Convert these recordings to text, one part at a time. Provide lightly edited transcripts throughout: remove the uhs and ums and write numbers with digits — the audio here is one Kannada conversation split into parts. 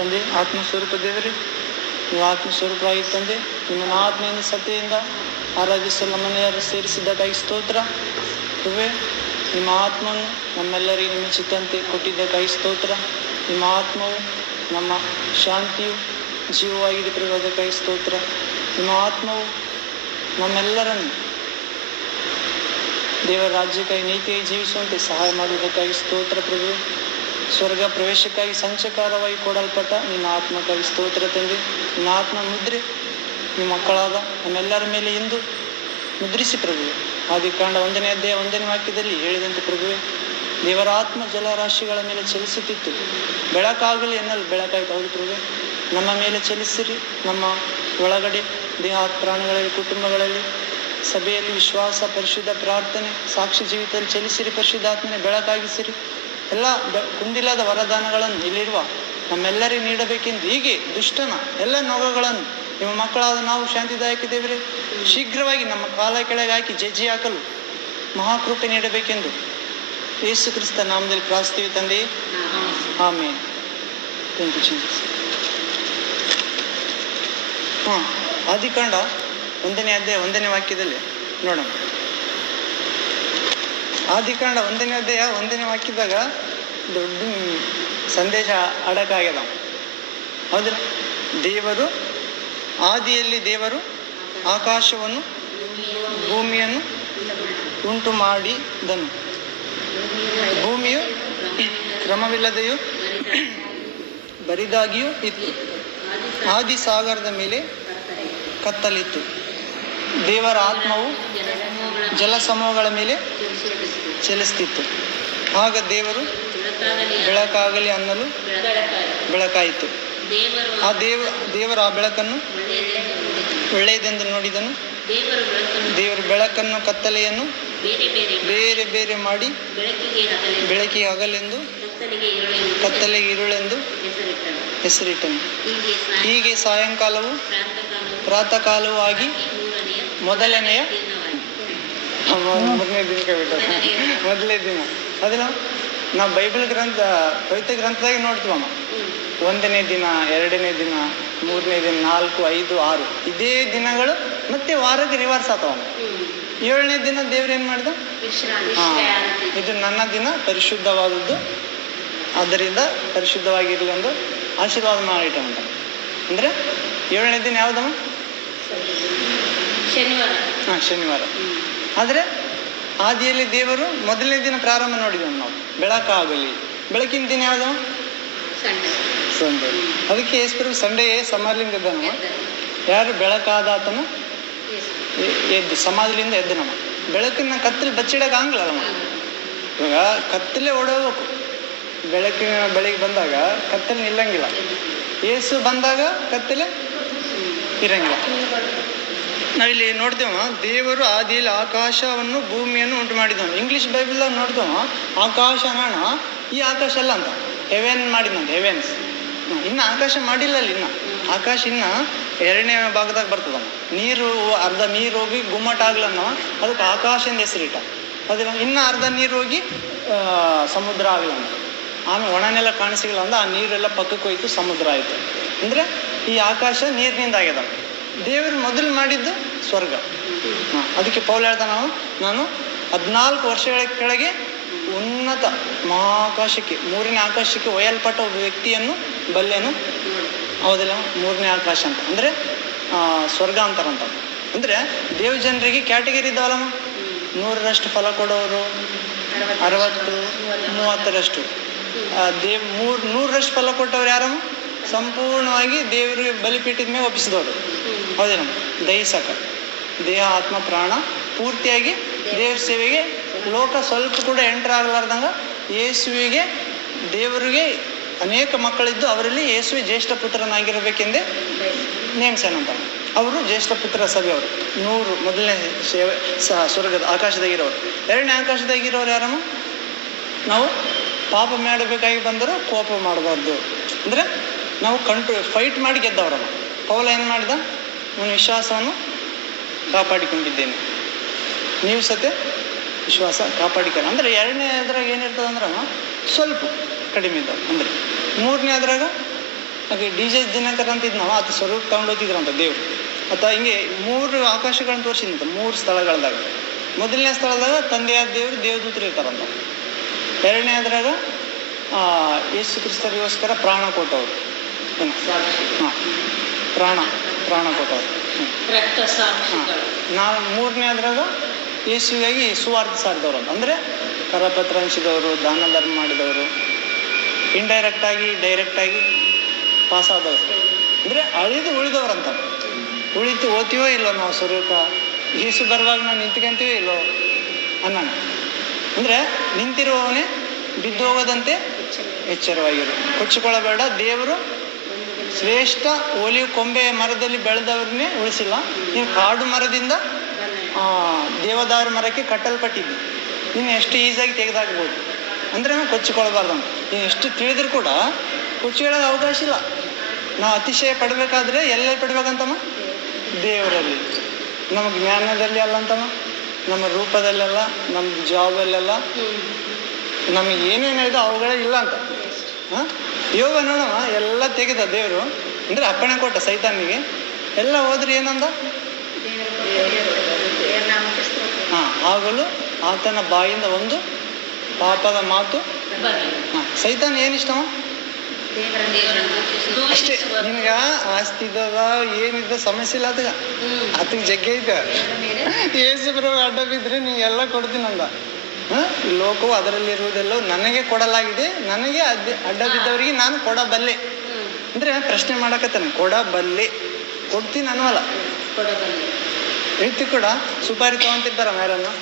ತಂದೆ, ಆತ್ಮಸ್ವರೂಪ ದೇವರೇ, ನೀವು ಆತ್ಮಸ್ವರೂಪವಾಗಿ ತಂದೆ, ನಿಮ್ಮನ್ನು ಆತ್ಮೆಯಿಂದ ಸತ್ಯದಿಂದ ಆರಾಧಿಸಲು ನಮ್ಮನ್ನು ಯಾರು ಸೇರಿಸಿದ್ದಕ್ಕಾಗಿ ಸ್ತೋತ್ರ. ಪ್ರಭುವೇ, ನಿಮ್ಮ ಆತ್ಮವನ್ನು ನಮ್ಮೆಲ್ಲರಿಗೆ ನಿಮ್ಮ ಚಿತ್ತಂತೆ ಕೊಟ್ಟಿದ್ದಕ್ಕಾಗಿ ಸ್ತೋತ್ರ. ನಿಮ್ಮ ಆತ್ಮವು ನಮ್ಮ ಶಾಂತಿಯು ಜೀವವಾಗಿದೆ ಪ್ರಭು, ಅದಕ್ಕಾಗಿ ಸ್ತೋತ್ರ. ನಿಮ್ಮ ಆತ್ಮವು ನಮ್ಮೆಲ್ಲರನ್ನು ದೇವರ ರಾಜ್ಯಕ್ಕಾಗಿ ನೀತಿಯಾಗಿ ಜೀವಿಸುವಂತೆ ಸಹಾಯ ಮಾಡುವುದಕ್ಕಾಗಿ ಸ್ತೋತ್ರ ಪ್ರಭು. ಸ್ವರ್ಗ ಪ್ರವೇಶಕ್ಕಾಗಿ ಸಂಚಕಾರವಾಗಿ ಕೊಡಲ್ಪಟ್ಟ ನಿನ್ನ ಆತ್ಮಕ್ಕಾಗಿ ಸ್ತೋತ್ರ ತಂದೆ. ನಿನ್ನ ಆತ್ಮ ಮುದ್ರೆ ನಿಮ್ಮ ಮಕ್ಕಳಾದ ನಮ್ಮೆಲ್ಲರ ಮೇಲೆ ಎಂದು ಮುದ್ರಿಸಿ ಪ್ರಭುವೆ. ಆದಿಕಾಂಡ 1ನೇ ಅಧ್ಯಾಯ 1ನೇ ವಾಕ್ಯದಲ್ಲಿ ಹೇಳಿದಂತೆ ಪ್ರಭುವೆ, ದೇವರ ಆತ್ಮ ಜಲರಾಶಿಗಳ ಮೇಲೆ ಚಲಿಸುತ್ತಿತ್ತು, ಬೆಳಕಾಗಲಿ ಎನ್ನಲು ಬೆಳಕಾಯಿತು. ಹೌದು ಪ್ರಭುವೆ, ನಮ್ಮ ಮೇಲೆ ಚಲಿಸಿರಿ. ನಮ್ಮ ಒಳಗಡೆ ದೇಹ ಪ್ರಾಣಿಗಳಲ್ಲಿ, ಕುಟುಂಬಗಳಲ್ಲಿ, ಸಭೆಯಲ್ಲಿ ವಿಶ್ವಾಸ, ಪರಿಶುದ್ಧ ಪ್ರಾರ್ಥನೆ, ಸಾಕ್ಷಿ ಜೀವಿತದಲ್ಲಿ ಚಲಿಸಿರಿ. ಪರಿಶುದ್ಧಾತ್ಮನೆ ಬೆಳಕಾಗಿಸಿರಿ. ಎಲ್ಲ ಕುಂದಿಲ್ಲದ ವರದಾನಗಳನ್ನು ಇಲ್ಲಿರುವ ನಮ್ಮೆಲ್ಲರಿಗೂ ನೀಡಬೇಕೆಂದು ಹೀಗೆ ದುಷ್ಟನ ಎಲ್ಲ ನೊಗಗಳನ್ನು ನಿಮ್ಮ ಮಕ್ಕಳಾದ ನಾವು ಶಾಂತಿದಾಯಕ ದೇವರೇ ಶೀಘ್ರವಾಗಿ ನಮ್ಮ ಕಾಲ ಕೆಳಗೆ ಹಾಕಿ ಜಜ್ಜಿ ಹಾಕಲು ಮಹಾಕೃಪೆ ನೀಡಬೇಕೆಂದು ಯೇಸು ಕ್ರಿಸ್ತ ನಾಮದಲ್ಲಿ ಪ್ರಾರ್ಥಿಸುತ್ತೇವೆ ತಂದೆಯೇ, ಆಮೇನ್. Thank you Jesus. ಆದಿಕಾಂಡ 1ನೇ ಅಧ್ಯಾಯ 1ನೇ ವಾಕ್ಯದಲ್ಲಿ ನೋಡೋಣ. ಆದಿಕಾಂಡ 1ನೇ ಅಧ್ಯಾಯ 1ನೇ ವಾಕ್ಯದಾಗ ದೊಡ್ಡ ಸಂದೇಶ ಅಡಕಾಗ್ಯದ. ಹೌದ್ರ? ದೇವರು ಆದಿಯಲ್ಲಿ ದೇವರು ಆಕಾಶವನ್ನು ಭೂಮಿಯನ್ನು ಉಂಟು ಮಾಡಿದನು. ಭೂಮಿಯು ಕ್ರಮವಿಲ್ಲದೆಯೂ ಬರಿದಾಗಿಯೂ ಇತ್ತು. ಆದಿ ಸಾಗರದ ಮೇಲೆ ಕತ್ತಲಿತ್ತು. ದೇವರ ಆತ್ಮವು ಜಲಸಮೂಹಗಳ ಮೇಲೆ ಚಲಿಸ್ತಿತ್ತು. ಆಗ ದೇವರು ಬೆಳಕಾಗಲಿ ಅನ್ನಲು ಬೆಳಕಾಯಿತು. ದೇವರು ಆ ಬೆಳಕನ್ನು ಒಳ್ಳೆಯದೆಂದು ನೋಡಿದನು. ದೇವರು ಬೆಳಕನ್ನು ಕತ್ತಲೆಯನ್ನು ಬೇರೆ ಬೇರೆ ಮಾಡಿ ಬೆಳಕಿಗೆ ಹಗಲೆಂದು ಕತ್ತಲೆಗೆ ಇರುಳೆಂದು ಹೆಸರಿಟ್ಟನು. ಹೀಗೆ ಸಾಯಂಕಾಲವು ಪ್ರಾತಃ ಕಾಲವೂ ಆಗಿ ಮೊದಲನೇ ದಿನ ಅದನ್ನ ನಾವು ಬೈಬಲ್ ಗ್ರಂಥ, ಪವಿತ್ರ ಗ್ರಂಥದಾಗ ನೋಡ್ತೀವಮ್ಮ. 1ನೇ ದಿನ, 2ನೇ ದಿನ, 3ನೇ ದಿನ, 4, 5, 6 ಇದೇ ದಿನಗಳು ಮತ್ತೆ ವಾರಕ್ಕೆ ರಿವರ್ಸ್ ಆತವಮ್ಮ. 7ನೇ ದಿನ ದೇವ್ರು ಏನು ಮಾಡಿದ? ಇದು ನನ್ನ ದಿನ ಪರಿಶುದ್ಧವಾದದ್ದು, ಆದ್ದರಿಂದ ಪರಿಶುದ್ಧವಾಗಿರಲಿ ಎಂದು ಆಶೀರ್ವಾದ ಮಾಡಿಟ್ಟಂತ. ಅಂದರೆ 7ನೇ ದಿನ ಯಾವುದಮ್ಮ? ಶನಿವಾರ. ಆದರೆ ಆದಿಯಲ್ಲಿ ದೇವರು ಮೊದಲನೇ ದಿನ ಪ್ರಾರಂಭ ನೋಡಿದೆವು ನಾವು, ಬೆಳಕಾಗಲಿ. ಬೆಳಕಿನ ದಿನ ಯಾವುದು? ಸಂಡೇ. ಅದಕ್ಕೆ ಯೇಸು ಸಂಡೇ ಸಮಾಧಿಲಿಂದ ಎದ್ದ ನಮ್ಮ. ಯಾರು? ಬೆಳಕಾದ ಆತನು ಎದ್ದು ಸಮಾಧಿಲಿಂದ ಎದ್ದು ನಮ್ಮ. ಬೆಳಕಿನ ಕತ್ತಲೆ ಬಚ್ಚಿಡಕ್ಕೆ ಆಗಲ್ಲ ನಮ್ಮ. ಇವಾಗ ಕತ್ತಲೆ ಓಡೋಗ್ಬೇಕು. ಬೆಳಿಗ್ಗೆ ಬಂದಾಗ ಕತ್ತಲೆ ನಿಲ್ಲಂಗಿಲ್ಲ. ಯೇಸು ಬಂದಾಗ ಕತ್ತಲೆ ಇರಂಗಿಲ್ಲ. ನಾವಿಲ್ಲಿ ನೋಡ್ತೇವ, ದೇವರು ಆದಿಯಲ್ಲಿ ಆಕಾಶವನ್ನು ಭೂಮಿಯನ್ನು ಉಂಟು ಮಾಡಿದವನು. ಇಂಗ್ಲೀಷ್ ಬೈಬಲ್ ನೋಡ್ತೇವ, ಆಕಾಶ ನಾಣ ಈ ಆಕಾಶ ಅಲ್ಲ ಅಂತ, ಹೆವೆನ್ ಮಾಡಿದಂತ, ಹೆವೆನ್ಸ್. ಇನ್ನು ಆಕಾಶ ಮಾಡಿಲ್ಲ ಅಲ್ಲಿ. ಇನ್ನು ಆಕಾಶ ಇನ್ನು 2ನೇ ಭಾಗದಾಗ ಬರ್ತದಮ್ಮ. ನೀರು ಅರ್ಧ ನೀರು ಹೋಗಿ ಗುಮ್ಮಟ ಆಗ್ಲನ್ನ ಅದಕ್ಕೆ ಆಕಾಶದಿಂದ ಹೆಸರಿಟ್ಟ. ಅದಿಲ್ಲ, ಇನ್ನು ಅರ್ಧ ನೀರು ಹೋಗಿ ಸಮುದ್ರ ಆಗ್ಲನ್ನ. ಆಮೇಲೆ ಒಣನೆಲ್ಲ ಕಾಣಿಸಿಲ್ಲ ಅಂದ, ಆ ನೀರೆಲ್ಲ ಪಕ್ಕಕ್ಕೆ ಹೋಯ್ತು, ಸಮುದ್ರ ಆಯಿತು. ಅಂದರೆ ಈ ಆಕಾಶ ನೀರಿನಿಂದ ಆಗ್ಯದ. ದೇವರು ಮೊದಲು ಮಾಡಿದ್ದು ಸ್ವರ್ಗ. ಅದಕ್ಕೆ ಪೌಲ್ ಹೇಳ್ತಾನೆ, ನಾನು 14 ವರ್ಷಗಳ ಕೆಳಗೆ ಉನ್ನತ ಮಹಾಕಾಶಕ್ಕೆ, 3ನೇ ಆಕಾಶಕ್ಕೆ ಒಯ್ಯಲ್ಪಟ್ಟ ಒಬ್ಬ ವ್ಯಕ್ತಿಯನ್ನು ಬಲ್ಲೆನು. ಹೌದಿಲ್ಲ? 3ನೇ ಆಕಾಶ ಅಂತ ಅಂದರೆ ಸ್ವರ್ಗ ಅಂತಾರಂತ. ಅಂದರೆ ದೇವ ಜನರಿಗೆ ಕ್ಯಾಟಗರಿ ಇದ್ದಾವಲ್ಲಮ್ಮ. 100ರಷ್ಟು ಫಲ ಕೊಡೋರು, 60, 30ರಷ್ಟು. 100ರಷ್ಟು ಫಲ ಕೊಟ್ಟವ್ರು ಯಾರಮ್ಮ? ಸಂಪೂರ್ಣವಾಗಿ ದೇವರಿಗೆ ಬಲಿಪೀಠದ ಮೇಲೆ ಒಪ್ಪಿಸಿದವರು. ಹೌದೇನ? ದಹಿಸಕ ದೇಹ, ಆತ್ಮ, ಪ್ರಾಣ ಪೂರ್ತಿಯಾಗಿ ದೇವ್ರ ಸೇವೆಗೆ, ಲೋಕ ಸ್ವಲ್ಪ ಕೂಡ ಎಂಟರ್ ಆಗಲಾರ್ದಂಗ ಯೇಸುವಿಗೆ, ದೇವರಿಗೆ ಅನೇಕ ಮಕ್ಕಳಿದ್ದು ಅವರಲ್ಲಿ ಯೇಸುವೆ ಜ್ಯೇಷ್ಠ ಪುತ್ರನಾಗಿರಬೇಕೆಂದೇ ನೇಮಿಸ್ಯಾನಂತ. ಅವರು ಜ್ಯೇಷ್ಠ ಪುತ್ರ ಸಭೆಯವರು 100 ಮೊದಲನೇ ಸೇವೆ ಸ್ವರ್ಗದ ಆಕಾಶದಾಗಿರೋರು. 2ನೇ ಆಕಾಶದಾಗಿರೋರು ಯಾರಮ್ಮ? ನಾವು ಪಾಪ ಮಾಡಬೇಕಾಗಿ ಬಂದರೂ ಕೋಪ ಮಾಡಬಾರ್ದು. ಅಂದರೆ ನಾವು ಫೈಟ್ ಮಾಡಿ ಗೆದ್ದವರಲ್ಲ. ಪೌಲ ಏನು ಮಾಡಿದ? ನಾನು ವಿಶ್ವಾಸವನ್ನು ಕಾಪಾಡಿಕೊಂಡಿದ್ದೇನೆ, ನೀವು ಸತೆ ವಿಶ್ವಾಸ ಕಾಪಾಡಿಕೊಂಡು. ಅಂದರೆ 2ನೇ ಅದ್ರಾಗ ಏನಿರ್ತದೆ ಅಂದ್ರೆ ಸ್ವಲ್ಪ ಕಡಿಮೆ ಇದ್ದಾವೆ. ಅಂದರೆ 3ನೇ ಅದ್ರಾಗ ಹಾಗೆ DJ ದಿನಕರ್ ಅಂತ ಇದ್ನವ, ಆತ ಸ್ವರೂಪ ತಗೊಂಡೋಗಿದ್ರಂತ ದೇವ್ರು. ಆತ ಹಿಂಗೆ 3 ಆಕಾಶಗಳನ್ನ ತೋರಿಸಿದಂತ 3 ಸ್ಥಳಗಳದಾಗ. ಮೊದಲನೇ ಸ್ಥಳದಾಗ ತಂದೆಯಾದ ದೇವರು ದೇವದೂತರು ಇರ್ತಾರಂತ. ಎರಡನೇ ಅದ್ರಾಗ ಯೇಸು ಕ್ರಿಸ್ತರಿಗೋಸ್ಕರ ಪ್ರಾಣ ಕೊಟ್ಟವ್ರು. ಹಾಂ, ಪ್ರಾಣ ಕೊಟ್ಟವ್ರು. ಮೂರನೇ ಅದ್ರಾಗ ಯೇಸುವಿಗಾಗಿ ಸುವಾರ್ತೆ ಸಾರಿದವ್ರು ಅಂತ. ಅಂದರೆ ಕರಪತ್ರ ಹಂಚಿದವರು, ದಾನ ಧರ್ಮ ಮಾಡಿದವರು, ಇಂಡೈರೆಕ್ಟಾಗಿ ಡೈರೆಕ್ಟಾಗಿ ಪಾಸ್ ಆದವರು. ಅಂದರೆ ಉಳಿದವ್ರಂತ. ಉಳಿತು ಓದ್ತೀವೋ ಇಲ್ಲೋ ನಾವು ಸ್ವರೂಪ, ಯೇಸು ಬರುವಾಗ ನಾವು ನಿಂತ್ಕೊಂತೀವೋ ಇಲ್ಲೋ ಅನ್ನೋಣ. ಅಂದರೆ ನಿಂತಿರುವವನೇ ಬಿದ್ದು ಹೋಗೋದಂತೆ ಎಚ್ಚರವಾಗಿರು, ಕೊಚ್ಚಿಕೊಳ್ಳಬೇಡ. ದೇವರು ಶ್ರೇಷ್ಠ ಒಲಿವ್ ಕೊಂಬೆ ಮರದಲ್ಲಿ ಬೆಳೆದವ್ರನ್ನೇ ಉಳಿಸಿಲ್ಲ. ನೀವು ಕಾಡು ಮರದಿಂದ ದೇವದಾರು ಮರಕ್ಕೆ ಕಟ್ಟಲ್ಪಟ್ಟಿದ್ವಿ, ನೀನು ಎಷ್ಟು ಈಸಿಯಾಗಿ ತೆಗೆದಾಕ್ಬೋದು. ಅಂದರೆ ನಾವು ಕೊಚ್ಚಿಕೊಳ್ಬಾರ್ದಂತ. ನೀನು ಎಷ್ಟು ತಿಳಿದ್ರೂ ಕೂಡ ಕೊಚ್ಚಿಕೊಳ್ಳೋಕೆ ಅವಕಾಶ ಇಲ್ಲ. ನಾವು ಅತಿಶಯ ಪಡಬೇಕಾದ್ರೆ ಎಲ್ಲೆಲ್ಲಿ ಪಡ್ಬೇಕಂತಮ್ಮ? ದೇವರಲ್ಲಿ. ನಮ್ಮ ಜ್ಞಾನದಲ್ಲಿ ಅಲ್ಲ ಅಂತಮ್ಮ, ನಮ್ಮ ರೂಪದಲ್ಲೆಲ್ಲ, ನಮ್ಮ ಜಾಬಲ್ಲೆಲ್ಲ, ನಮಗೆ ಏನೇನಿದೆ ಅವುಗಳೇ ಇಲ್ಲ ಅಂತ. ಹಾಂ, ಯೋಗ ನೋಡಮ್ಮ, ಎಲ್ಲ ತೆಗೆದ ದೇವರು. ಅಂದರೆ ಅಪ್ಪಣೆ ಕೊಟ್ಟ ಸೈತಾನಿಗೆ, ಎಲ್ಲ ಹೋದ್ರೆ ಏನಂದ? ಹಾಂ, ಆಗಲು ಆತನ ಬಾಯಿಂದ ಒಂದು ಪಾಪದ ಮಾತು. ಹಾಂ, ಸೈತಾನ ಏನಿಷ್ಟವ? ಅಷ್ಟೇ. ನಿನಗ ಆಸ್ತಿ ಇದ್ದದ ಏನಿದ್ದ ಸಮಸ್ಯೆ ಇಲ್ಲ ಆತಗ, ಆತಗೆ ಜಗ್ಗೆ ಐತೆ. ಏಸು ಬರೋ ಅಡ್ಡ ಬಿದ್ದರೆ ನೀವೆಲ್ಲ ಕೊಡ್ತೀನಂದ. ಲೋಕವು ಅದರಲ್ಲಿರುವುದೆಲ್ಲೋ ನನಗೆ ಕೊಡಲಾಗಿದೆ, ನನಗೆ ಅಡ್ಡ ಬಿದ್ದವರಿಗೆ ನಾನು ಕೊಡಬಲ್ಲೆ. ಅಂದರೆ ಪ್ರಶ್ನೆ ಮಾಡಕತ್ತಾನೆ, ಕೊಡಬಲ್ಲೆ, ಕೊಡ್ತೀನಿ ಅನ್ನುವಲ್ಲ. ವ್ಯಕ್ತಿ ಕೂಡ ಸುಪಾರಿ ತೊಗೊಂತಿರ್ತಾರ ಮೇಲನ್ನು,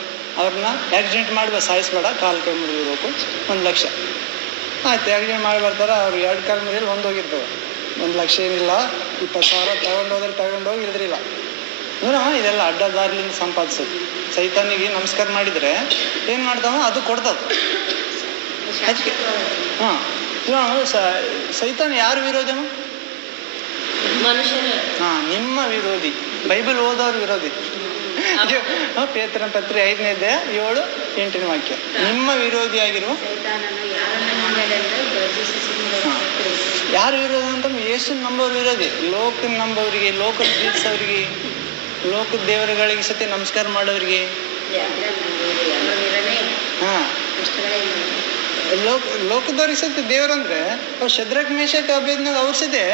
ಅವ್ರನ್ನ ಆಕ್ಸಿಡೆಂಟ್ ಮಾಡಿ ಸಾಯಿಸ್ಬೇಡ, ಕಾಲು ಕೈ ಮುರಿದಿರ್ಬೇಕು, 1 ಲಕ್ಷ ಆಯ್ತು. ಆಕ್ಸಿಡೆಂಟ್ ಮಾಡಿ ಬರ್ತಾರೆ, ಅವ್ರು 2 ಕಾಲು ಮುರಿಯಲ್ಲಿ ಹೋಗಿರ್ತವೆ. 1 ಲಕ್ಷ ಏನಿಲ್ಲ, 20,000 ತಗೊಂಡೋದ್ರೆ ತಗೊಂಡೋಗಿ ಇಲ್ದ್ರಿಲ್ಲ. ನೋಡಮ್ಮ, ಇದೆಲ್ಲ ಅಡ್ಡದಾರಿಲಿಂದ ಸಂಪಾದಿಸೋದು. ಸೈತಾನಿಗೆ ನಮಸ್ಕಾರ ಮಾಡಿದರೆ ಏನು ಮಾಡ್ತಾವ? ಅದು ಕೊಡ್ತದ. ಅದಕ್ಕೆ ಹಾಂ, ಸೈತಾನ ಯಾರು ವಿರೋಧಮ್ಮ? ಹಾಂ, ನಿಮ್ಮ ವಿರೋಧಿ. ಬೈಬಲ್ ಓದೋರು ವಿರೋಧಿ. ಪೇತ್ರನ ಪತ್ರಿ 5ನೇ ಅಧ್ಯಾಯ 7-8ನೇ ವಾಕ್ಯ. ನಿಮ್ಮ ವಿರೋಧಿಯಾಗಿರುವ ಯಾರು ವಿರೋಧ ಅಂತ? ಯೇಸುನ್ ನಂಬೋರು ವಿರೋಧಿ. ಲೋಕನ ನಂಬೋರಿಗೆ, ಲೋಕದ ಪ್ರೀತಿಸೋರಿಗೆ, ಲೋಕದ ದೇವರುಗಳಿಗೆ ಸತಿ ನಮಸ್ಕಾರ ಮಾಡೋರಿಗೆ. ಹಾಂ, ಲೋಕದವ್ರಿಗೆ ಸತಿ ದೇವರಂದ್ರೆ ಅವ್ರು ಶದ್ರಕ್ ಮೇಷಕ್ ಅಬೇದ್ನಾಗ ಅವ್ರ ಸತೆ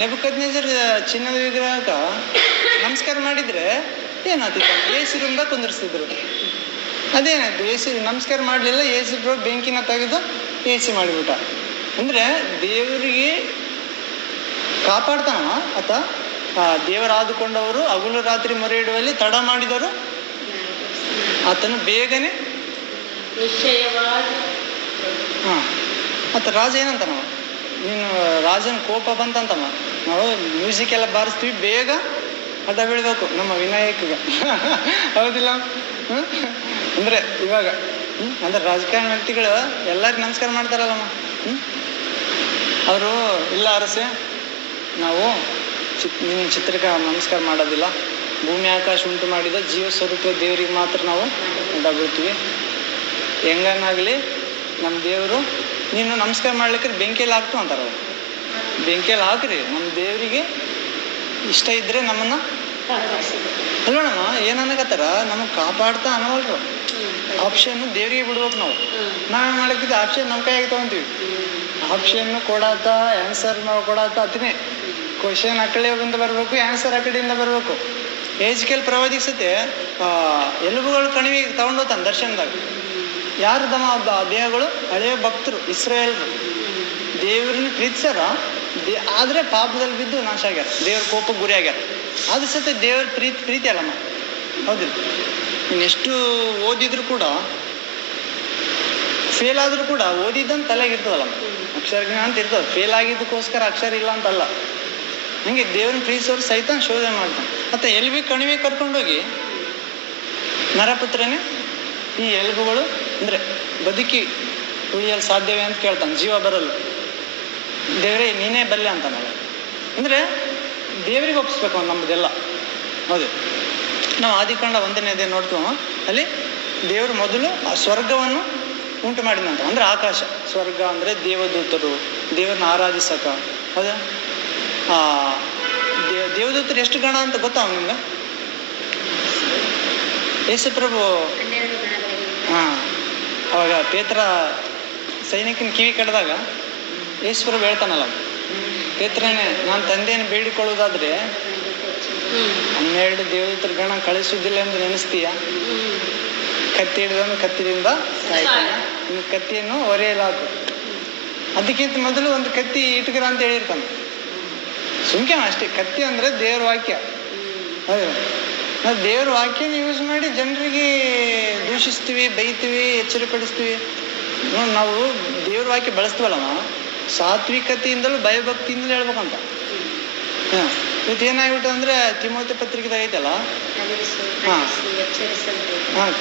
ನೆಬೂಕದ್ನೆಚ್ಚರ್ ಚಿನ್ನದ ವಿಗ್ರಹಕ್ಕೆ ನಮಸ್ಕಾರ ಮಾಡಿದರೆ ಏನಾಗ್ತಿತ್ತು? ಏಸು ರೂಮ್ದಾಗ ಕುಂದಿರ್ಸ್ತಿದ್ರು. ಅದೇನಾಯ್ತು? ಏಸು ನಮಸ್ಕಾರ ಮಾಡಲಿಲ್ಲ, ಏಸು ಬೆಂಕಿನ ತೆಗೆದು ಏಸಿ ಮಾಡಿಬಿಟ್ಟ. ಅಂದರೆ ದೇವರಿಗೆ ಕಾಪಾಡ್ತಾನ ಆತ. ದೇವರಾದುಕೊಂಡವರು ಹಗಲು ರಾತ್ರಿ ಮೊರೆ ಇಡುವಲ್ಲಿ ತಡ ಮಾಡಿದವರು ಆತನು ಬೇಗನೆ ಹಾಂ. ಮತ್ತು ರಾಜ ಏನಂತನವ? ನೀನು ರಾಜನ ಕೋಪ ಬಂತಂತಮ್ಮ, ನಾವು ಮ್ಯೂಸಿಕ್ ಎಲ್ಲ ಬಾರಿಸ್ತೀವಿ, ಬೇಗ ಅಡ್ಡ ಬೀಳ್ಬೇಕು ನಮ್ಮ ವಿನಾಯಕಗೆ. ಹೌದಿಲ್ಲ? ಅಂದರೆ ಇವಾಗ ಅಂದರೆ ರಾಜಕಾರಣ ವ್ಯಕ್ತಿಗಳು ಎಲ್ಲರಿಗೂ ನಮಸ್ಕಾರ ಮಾಡ್ತಾರಲ್ಲಮ್ಮ. ಅವರು ಇಲ್ಲ ಅರಸೆ, ನಾವು ನಿಮ್ಮ ಚಿತ್ರಕ್ಕೆ ನಮಸ್ಕಾರ ಮಾಡೋದಿಲ್ಲ, ಭೂಮಿ ಆಕಾಶ ಉಂಟು ಮಾಡಿದ ಜೀವ ಸ್ವರೂಪ ದೇವರಿಗೆ ಮಾತ್ರ ನಾವು ಅಡ್ಡ ಬೀಳ್ತೀವಿ. ಹೆಂಗನಾಗಲಿ ನಮ್ಮ ದೇವರು, ನೀನು ನಮಸ್ಕಾರ ಮಾಡ್ಲಿಕ್ಕೆ ಬೆಂಕಿಯಲ್ಲಿ ಹಾಕ್ತು ಅಂತಾರೆ ಅವರು. ಬೆಂಕಿಯಲ್ಲಿ ಹಾಕ್ರಿ, ನಮ್ಮ ದೇವರಿಗೆ ಇಷ್ಟ ಇದ್ದರೆ ನಮ್ಮನ್ನು ಅಲ್ಲೋಣಮ್ಮ. ಏನನ್ನಕತ್ತಾರ? ನಮಗೆ ಕಾಪಾಡ್ತಾ ಅನ್ನೋಲ್ರು. ಆಪ್ಷನ್ನು ದೇವರಿಗೆ ಬಿಡ್ಬೇಕು. ನಾವೇನು ಮಾಡಕ್ಕಿದ್ದು ಆಪ್ಷನ್ ನಮ್ಮ ಕೈಯಾಗಿ ತೊಗೊತೀವಿ. ಆಪ್ಷನ್ನು ಕೊಡಾತ, ಆನ್ಸರ್ ನಾವು ಕೊಡಾತ ಅತನೇ. ಕ್ವಶನ್ ಆ ಕಡೆಯಿಂದ ಬರಬೇಕು, ಆನ್ಸರ್ ಆ ಕಡೆಯಿಂದ ಬರಬೇಕು. ಏಜ್ಕೇಲ್ ಪ್ರವಾದಿಗೆ ಸತೆ ಎಲುಬುಗಳು ಕಣಿವೆಗೆ ತಗೊಂಡೋತಾನೆ ದರ್ಶನದಾಗ. ಯಾರು ತಮ್ಮ ದೇಹಗಳು? ಹಳೆಯ ಭಕ್ತರು, ಇಸ್ರಾಯೇಲ್ರು. ದೇವ್ರನ್ನ ಪ್ರೀತಿಸ್ಯಾರ, ಆದರೆ ಪಾಪದಲ್ಲಿ ಬಿದ್ದು ನಾಶ ಆಗ್ಯಾರ, ದೇವ್ರ ಕೋಪಕ್ಕೆ ಗುರಿ ಆಗ್ಯಾರ. ಅದು ಸತೆ ದೇವ್ರ ಪ್ರೀತಿ ಅಲ್ಲಮ್ಮ, ಹೌದಿಲ್ಲ? ಇನ್ನೆಷ್ಟು ಓದಿದ್ರು ಕೂಡ, ಫೇಲ್ ಆದರೂ ಕೂಡ ಓದಿದ್ದಂತ ತಲೆಗಿರ್ತದಲ್ಲಮ್ಮ. ಅಕ್ಷರ ಜ್ಞಾನ ಅಂತ ಇರ್ತದೆ. ಫೇಲ್ ಆಗಿದ್ದಕ್ಕೋಸ್ಕರ ಅಕ್ಷರ ಇಲ್ಲ ಅಂತಲ್ಲ. ಹಂಗೆ ದೇವ್ರನ್ನ ಪ್ರೀತಿಸೋರು ಸೈತಾನ ಶೋಧನೆ ಮಾಡ್ತಾನೆ. ಮತ್ತು ಎಲ್ಬಿ ಕಣಿವೆ ಕರ್ಕೊಂಡೋಗಿ, ನರಪುತ್ರನೇ ಈ ಎಲುಬುಗಳು ಅಂದರೆ ಬದುಕಿ ಉಳಿಯಲು ಸಾಧ್ಯವೇ ಅಂತ ಕೇಳ್ತಾನೆ. ಜೀವ ಬರಲ್ಲ, ದೇವರೇ ನೀನೇ ಬಲ್ಲೆ ಅಂತ ನಾವು. ಅಂದರೆ ದೇವರಿಗೆ ಒಪ್ಪಿಸ್ಬೇಕು ನಮ್ಮದೆಲ್ಲ. ಹೌದು, ನಾವು ಆದಿಕಾಂಡ 1ನೇ ಅಧ್ಯಾಯ ನೋಡ್ತೀವಿ. ಅಲ್ಲಿ ದೇವರು ಮೊದಲು ಆ ಸ್ವರ್ಗವನ್ನು ಉಂಟು ಮಾಡಿದಂತ. ಅಂದರೆ ಆಕಾಶ, ಸ್ವರ್ಗ ಅಂದರೆ ದೇವದೂತರು, ದೇವರನ್ನ ಆರಾಧಿಸಕ ಹೌದಾ? ದೇವದೂತರು ಎಷ್ಟು ಗಣ ಅಂತ ಗೊತ್ತಾವ ನಿಮ್ಗೆ? ಯೇಸುಪ್ರಭು ಅವಾಗ ಪೇತ್ರ ಸೈನಿಕನ ಕಿವಿ ಕಡ್ದಾಗ ಯೇಸುಪ್ರಭು ಹೇಳ್ತಾನಲ್ಲ, ಪೇತ್ರನೇ, ನಾನು ತಂದೆಯನ್ನು ಬೇಡಿಕೊಳ್ಳೋದಾದ್ರೆ 12 ದೇವದೂತರ ಗಣ ಕಳಿಸುವುದಿಲ್ಲ ಎಂದು ನೆನೆಸ್ತೀಯ? ಕತ್ತಿ ಹಿಡಿದವನು ಕತ್ತಿಯಿಂದ ಸಾಯ್ತಾನೆ, ಇನ್ನು ಕತ್ತಿಯನ್ನು ಒರೆಯಲಾಕು. ಅದಕ್ಕಿಂತ ಮೊದಲು ಒಂದು ಕತ್ತಿ ಇಟ್ಕರ ಅಂತ ಹೇಳಿರ್ತಾನೆ. ಸುಮ್ಕೆ ಅಷ್ಟೇ. ಕತ್ತಿ ಅಂದ್ರೆ ದೇವ್ರ ವಾಕ್ಯ. ಅದೇ ನಾವು ದೇವ್ರ ವಾಕ್ಯನ ಯೂಸ್ ಮಾಡಿ ಜನರಿಗೆ ದೂಷಿಸ್ತೀವಿ, ಬೈತೀವಿ, ಎಚ್ಚರಿಪಡಿಸ್ತೀವಿ. ನಾವು ದೇವ್ರ ವಾಕ್ಯ ಬಳಸ್ತೀವಲ್ಲಮ್ಮ, ಸಾತ್ವಿಕತೆಯಿಂದಲೂ ಭಯಭಕ್ತಿಯಿಂದಲೂ ಹೇಳ್ಬೇಕಂತ. ಇವತ್ತು ಏನಾಗ್ಬಿಟ್ಟು ಅಂದ್ರೆ ತಿಮೋತಿ ಪತ್ರಿಕೆ ಐತಲ್ಲ,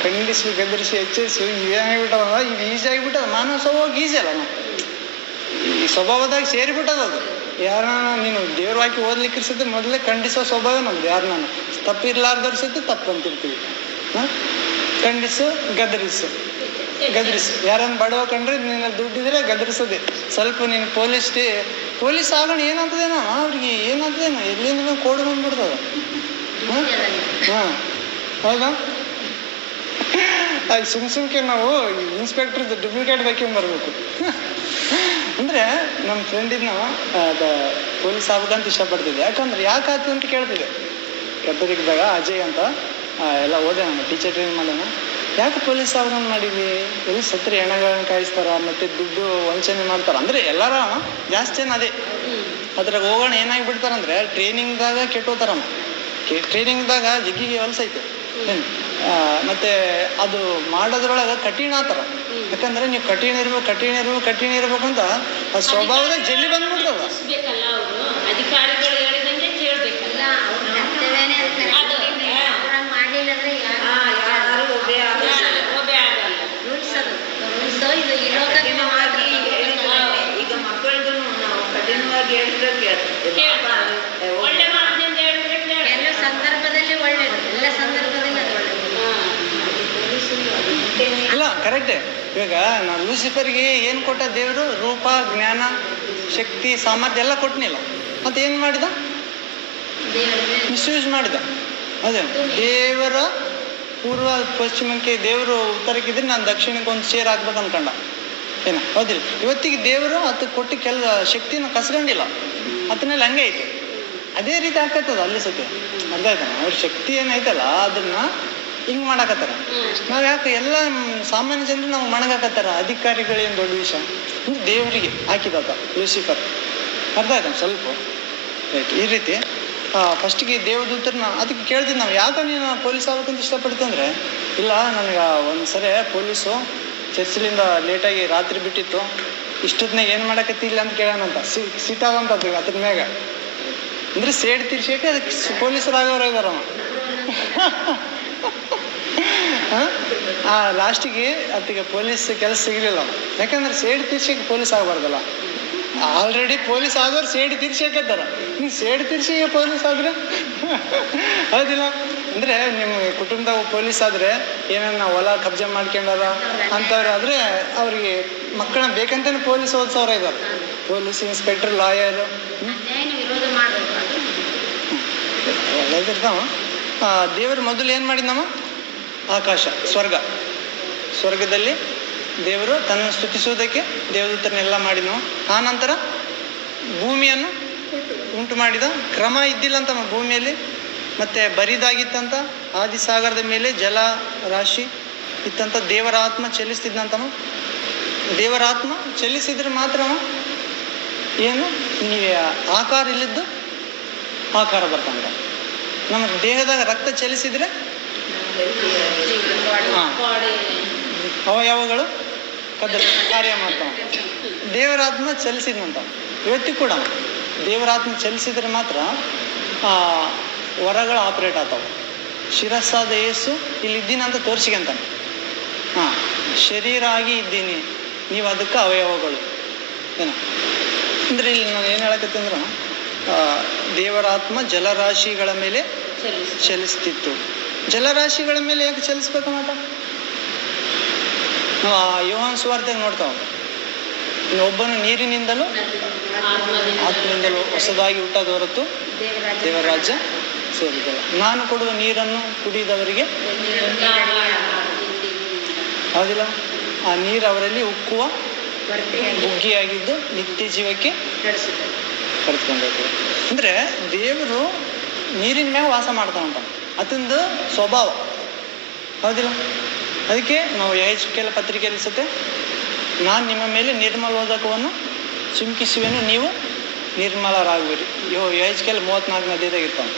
ಖಂಡಿಸಿ, ಗದರಿಸಿ, ಎಚ್ಚರಿಸಿ, ಇವೇನಾಗ್ಬಿಟ್ಟದ, ಇದು ಈಸಿ ಆಗಿಬಿಟ್ಟದ. ಮಾನವ ಸ್ವಭಾವಕ್ಕೆ ಈಸಿ ಅಲ್ಲಮ್ಮ, ಈ ಸ್ವಭಾವದಾಗ ಸೇರಿಬಿಟ್ಟದ ಅದು. ಯಾರ ನೀನು ದೇವ್ರ ವಾಕ್ಯ ಓದ್ಲಿಕ್ಕೆ ಇರ್ಸತ್ತೆ ಮೊದಲೇ ಖಂಡಿಸೋ ಸ್ವಭಾವ ನಮ್ದು. ಯಾರು ನಾನು ತಪ್ಪಿರ್ಲಾರ್ದವ್ರ ಸತಿ ತಪ್ಪು ಅಂತಿರ್ತೀವಿ. ಖಂಡಿಸು, ಗದರಿಸು. ಯಾರನ್ನ ಬಡವ ಕಂಡ್ರೆ ನೀನು ದುಡ್ಡಿದ್ರೆ ಗದರಿಸೋದೆ. ಸ್ವಲ್ಪ ನೀನು ಪೊಲೀಸ್ ಆಗೋಣ ಏನಾಗ್ತದೇನೋ ಅವ್ರಿಗೆ, ಏನಾಗ್ತದೇನೋ ಎಲ್ಲಿಂದ ಕೋಡ್ ಬಂದ್ಬಿಡ್ತದ. ಹೌದಾ? ಅದು ಸುಮ್ಕೆ ನಾವು ಇನ್ಸ್ಪೆಕ್ಟರ್ ಡುಪ್ಲಿಕೇಟ್ ಬೇಕೇನು ಬರ್ಬೇಕು. ಅಂದ್ರೆ ನಮ್ಮ ಫ್ರೆಂಡಿನ ಪೊಲೀಸ್ ಆಗ್ಬೇಕಂತ ಇಷ್ಟಪಡ್ತಿದ್ದೆ. ಯಾಕೆ ಆಯ್ತು ಅಂತ ಕೇಳ್ತಿದ್ದೆ. ಕೆತ್ತರಿಕಿದಾಗ ಅಜಯ್ ಅಂತ ಎಲ್ಲ ಓದೆ, ನಾನು ಟೀಚರ್ ಟ್ರೈನಿಂಗ್ ಮಾಡೋಣ. ಯಾಕೆ ಪೊಲೀಸ್ ಆಗ್ಬೇಕಂತ ಮಾಡಿದ್ವಿ? ಎಲ್ಲಿ ಸತ್ರಿ ಹೆಣಗಳನ್ನ ಕಾಯಿಸ್ತಾರ, ಮತ್ತೆ ದುಡ್ಡು ವಂಚನೆ ಮಾಡ್ತಾರ. ಅಂದ್ರೆ ಎಲ್ಲಾರ ಜಾಸ್ತಿ ಏನು ಅದೇ ಅದ್ರಾಗ ಹೋಗೋಣ. ಏನಾಗಿ ಬಿಡ್ತಾರಂದ್ರೆ ಟ್ರೈನಿಂಗ್ದಾಗ ಕೆಟ್ಟೋತಾರಮ್ಮ. ಟ್ರೈನಿಂಗ್ದಾಗ ಜಗ್ಗಿಗೆ ಹೊಲಸೈತೆ ಏನು. ಮತ್ತೆ ಅದು ಮಾಡೋದ್ರೊಳಗೆ ಕಠಿಣ ಆತರ. ಯಾಕಂದ್ರೆ ನೀವು ಕಠಿಣ ಇರ್ಬೇಕು ಅಂತ ಆ ಸ್ವಭಾವದಾಗ ಜಲ್ಲಿ ಬಂದ್ಬಿಡ್ತದ. ಈಗ ಮಕ್ಕಳಿಗೂ ನಾವು ಕಠಿಣವಾಗಿ ಹೇಳಿದ್ರೆ ಎಲ್ಲ ಸಂದರ್ಭದಲ್ಲಿ ಒಳ್ಳೇದು, ಎಲ್ಲ ಸಂದರ್ಭದಲ್ಲಿ ಅದು ಒಳ್ಳೇದು. ಇಲ್ಲ, ಕರೆಕ್ಟೇ. ಇವಾಗ ನಾವು ಲೂಸಿಫರ್ಗೆ ಏನು ಕೊಟ್ಟ ದೇವರು? ರೂಪ, ಜ್ಞಾನ, ಶಕ್ತಿ, ಸಾಮರ್ಥ್ಯ ಎಲ್ಲ ಕೊಟ್ಟನಿಲ್ಲ. ಮತ್ತೆ ಏನು ಮಾಡಿದ? ಮಿಸ್ಯೂಸ್ ಮಾಡಿದ. ಅದೇ ದೇವರ ಪೂರ್ವ ಪಶ್ಚಿಮಕ್ಕೆ, ದೇವರು ಉತ್ತರಕ್ಕಿದ್ರೆ ನಾನು ದಕ್ಷಿಣಕ್ಕೆ ಒಂದು ಸೇರ್ ಹಾಕ್ಬೇಕು ಅನ್ಕೊಂಡ. ಏನ ಹೌದಿಲ್ಲ? ಇವತ್ತಿಗೆ ದೇವರು ಅದಕ್ಕೆ ಕೊಟ್ಟು ಶಕ್ತಿನ ಕಸ್ಕೊಂಡಿಲ್ಲ. ಅದನ್ನೆಲ್ಲ ಹಂಗೆ ಐತೆ. ಅದೇ ರೀತಿ ಹಾಕತ್ತದ ಅಲ್ಲಿ ಸತಿ. ಅರ್ಥ ಆಯ್ತಾನ? ಅವ್ರ ಶಕ್ತಿ ಏನೈತಲ್ಲ ಅದನ್ನ ಹಿಂಗ್ ಮಾಡಾಕತ್ತಾರ. ನಾವ್ ಯಾಕೆ ಎಲ್ಲ ಸಾಮಾನ್ಯ ಜನರು ನಾವು ಮಣಗಾಕತ್ತಾರ. ಅಧಿಕಾರಿಗಳೇನು ದೊಡ್ಡ ವಿಷಯ ಅಂದ್ರೆ ದೇವರಿಗೆ ಹಾಕಿದಾತ ಲೂಸಿಫರ್. ಅರ್ಥ ಆಯ್ತಾನ ಸ್ವಲ್ಪ? ರೈಟ್. ಈ ರೀತಿ ಫಸ್ಟಿಗೆ ದೇವದೂತರನ್ನ ಅದಕ್ಕೆ ಕೇಳ್ತಿದ್ ನಾವು, ಯಾಕೆ ನೀನು ಪೊಲೀಸ್ ಆಗ್ಬೇಕಂತ ಇಷ್ಟಪಡ್ತಂದ್ರೆ, ಇಲ್ಲ ನನಗೆ ಒಂದ್ಸರಿ ಪೊಲೀಸು ಚರ್ಚ್ಲಿಂದ ಲೇಟಾಗಿ ರಾತ್ರಿ ಬಿಟ್ಟಿತ್ತು, ಇಷ್ಟೊತ್ತಿನಾಗ ಏನು ಮಾಡಕತ್ತಿಲ್ಲ ಅಂತ ಕೇಳೋಣಂತ. ಸಿಟ್ಟಾದಂಥದ್ದು ಅದ್ರ ಮ್ಯಾಗ. ಅಂದ್ರೆ ಸೇಡ್ ತೀರ್ಸಕ್ಕೆ ಅದಕ್ಕೆ ಪೊಲೀಸರಾಗವ್ರ ಇದಾರಮ್ಮ. ಲಾಸ್ಟಿಗೆ ಅದಕ್ಕೆ ಪೊಲೀಸ್ ಕೆಲಸ ಸಿಗಲಿಲ್ಲ. ಯಾಕಂದ್ರೆ ಸೇಡ್ ತೀರ್ಸಕ್ಕೆ ಪೊಲೀಸ್ ಆಗಬಾರ್ದಲ್ಲ. ಆಲ್ರೆಡಿ ಪೊಲೀಸ್ ಆದವ್ರು ಸೇಡಿ ತೀರ್ಸಕತ್ತಾರ. ನೀವು ಸೇಡಿ ತೀರ್ಸಿ ಪೊಲೀಸ್ ಆದ್ರೆ ಹೌದಿಲ್ಲ? ಅಂದ್ರೆ ನಿಮ್ಮ ಕುಟುಂಬದಾಗ ಪೊಲೀಸ್ ಆದ್ರೆ ಏನನ್ನ ಹೊಲ ಕಬ್ಜಾ ಮಾಡ್ಕೊಂಡಾರ ಅಂತವ್ರು ಆದ್ರೆ ಅವ್ರಿಗೆ ಮಕ್ಕಳನ್ನ ಬೇಕಂತಾನೆ ಪೊಲೀಸ್ ಓದಿಸೋರ ಇದಾರೆ. ಪೊಲೀಸ್, ಇನ್ಸ್ಪೆಕ್ಟರ್, ಲಾಯರ್ ಒಳ್ಳೇದಿರ್ತಾವ. ದೇವರು ಮೊದಲು ಏನು ಮಾಡಿದ್ನಮ್ಮ? ಆಕಾಶ, ಸ್ವರ್ಗದಲ್ಲಿ ದೇವರು ತನ್ನ ಸ್ತುತಿಸುವುದಕ್ಕೆ ದೇವದೂತರನ್ನೆಲ್ಲ ಮಾಡಿದ್ನು. ಆ ನಂತರ ಭೂಮಿಯನ್ನು ಉಂಟು ಮಾಡಿದ. ಕ್ರಮ ಇದ್ದಿಲ್ಲ ಅಂತಮ್ಮ ಭೂಮಿಯಲ್ಲಿ. ಮತ್ತೆ ಬರಿದಾಗಿತ್ತಂತ. ಆದಿಸಾಗರದ ಮೇಲೆ ಜಲ ರಾಶಿ ಇತ್ತಂತ. ದೇವರ ಆತ್ಮ ಚಲಿಸ್ತಿದ್ನಂತಮ್ಮ. ದೇವರ ಆತ್ಮ ಚಲಿಸಿದ್ರೆ ಮಾತ್ರ ಏನು ನೀವು ಆಕಾರ ಇಲ್ಲಿದ್ದು ಆಕಾರ ಬರ್ತಂಗ. ನಮ್ಮ ದೇಹದಾಗ ರಕ್ತ ಚಲಿಸಿದ್ರೆ ಅವಯವಗಳು ಕಾರ್ಯ ಮಾಡ್ತಾವ. ದೇವರಾತ್ಮ ಚಲಿಸಿದ್ನಂತ. ಇವತ್ತಿಗೂ ಕೂಡ ದೇವರಾತ್ಮ ಚಲಿಸಿದ್ರೆ ಮಾತ್ರ ವರಗಳು ಆಪರೇಟ್ ಆಗ್ತಾವೆ. ಶಿರಸ್ಸಾದ ಯೇಸು ಇಲ್ಲಿ ಇದ್ದೀನಿ ಅಂತ ತೋರಿಸಿಕಂತಾನೆ. ಶರೀರ ಆಗಿ ಇದ್ದೀನಿ, ನೀವು ಅದಕ್ಕೆ ಅವಯವಗಳು ಏನು ಅಂದ್ರೆ ಇಲ್ಲಿ ನಾನು ಏನು ಹೇಳಕತ್ತೆ ಅಂದ್ರೆ, ದೇವರಾತ್ಮ ಜಲರಾಶಿಗಳ ಮೇಲೆ ಚಲಿಸ್ತಿತ್ತು. ಜಲರಾಶಿಗಳ ಮೇಲೆ ಯಾಕೆ ಚಲಿಸ್ಬೇಕು ಮಾತ? ನಾವು ಯೋಹಾನ ಸುವಾರ್ತೆಗೆ ನೋಡ್ತಾವ. ಒಬ್ಬನು ನೀರಿನಿಂದಲೂ ಆತ್ಮದಿಂದಲೂ ಹೊಸದಾಗಿ ಹುಟ್ಟದ ಹೊರತು ದೇವರ ರಾಜ್ಯ ಸೇರಿದಲ್ಲ. ನಾನು ಕೊಡುವ ನೀರನ್ನು ಕುಡಿದವರಿಗೆ ಹೌದಿಲ್ಲ, ಆ ನೀರು ಅವರಲ್ಲಿ ಉಕ್ಕುವ ಬುಗ್ಗಿಯಾಗಿದ್ದು ನಿತ್ಯ ಜೀವಕ್ಕೆ ಕರೆದುಕೊಂಡೋಗ್ತದೆ. ಅಂದರೆ ದೇವರು ನೀರಿನ ಮ್ಯಾಗ ವಾಸ ಮಾಡ್ತಾನಂತ, ಅದೊಂದು ಸ್ವಭಾವ ಹೌದಿಲ್ಲ. ಅದಕ್ಕೆ ನಾವು ಯೆಹೆಜ್ಕೇಲ ಪತ್ರಿಕೆಯಲ್ಲಿ ಸತೆ ನಾನು ನಿಮ್ಮ ಮೇಲೆ ನಿರ್ಮಲೋದಕವನ್ನು ಚಿಮುಕಿಸುವೆನು, ನೀವು ನಿರ್ಮಲರಾಗುವಿರಿ. ಯೆಹೆಜ್ಕೇಲ 34ನೇ ಅಧ್ಯಾಯದಾಗ ಇರ್ತಾನೆ.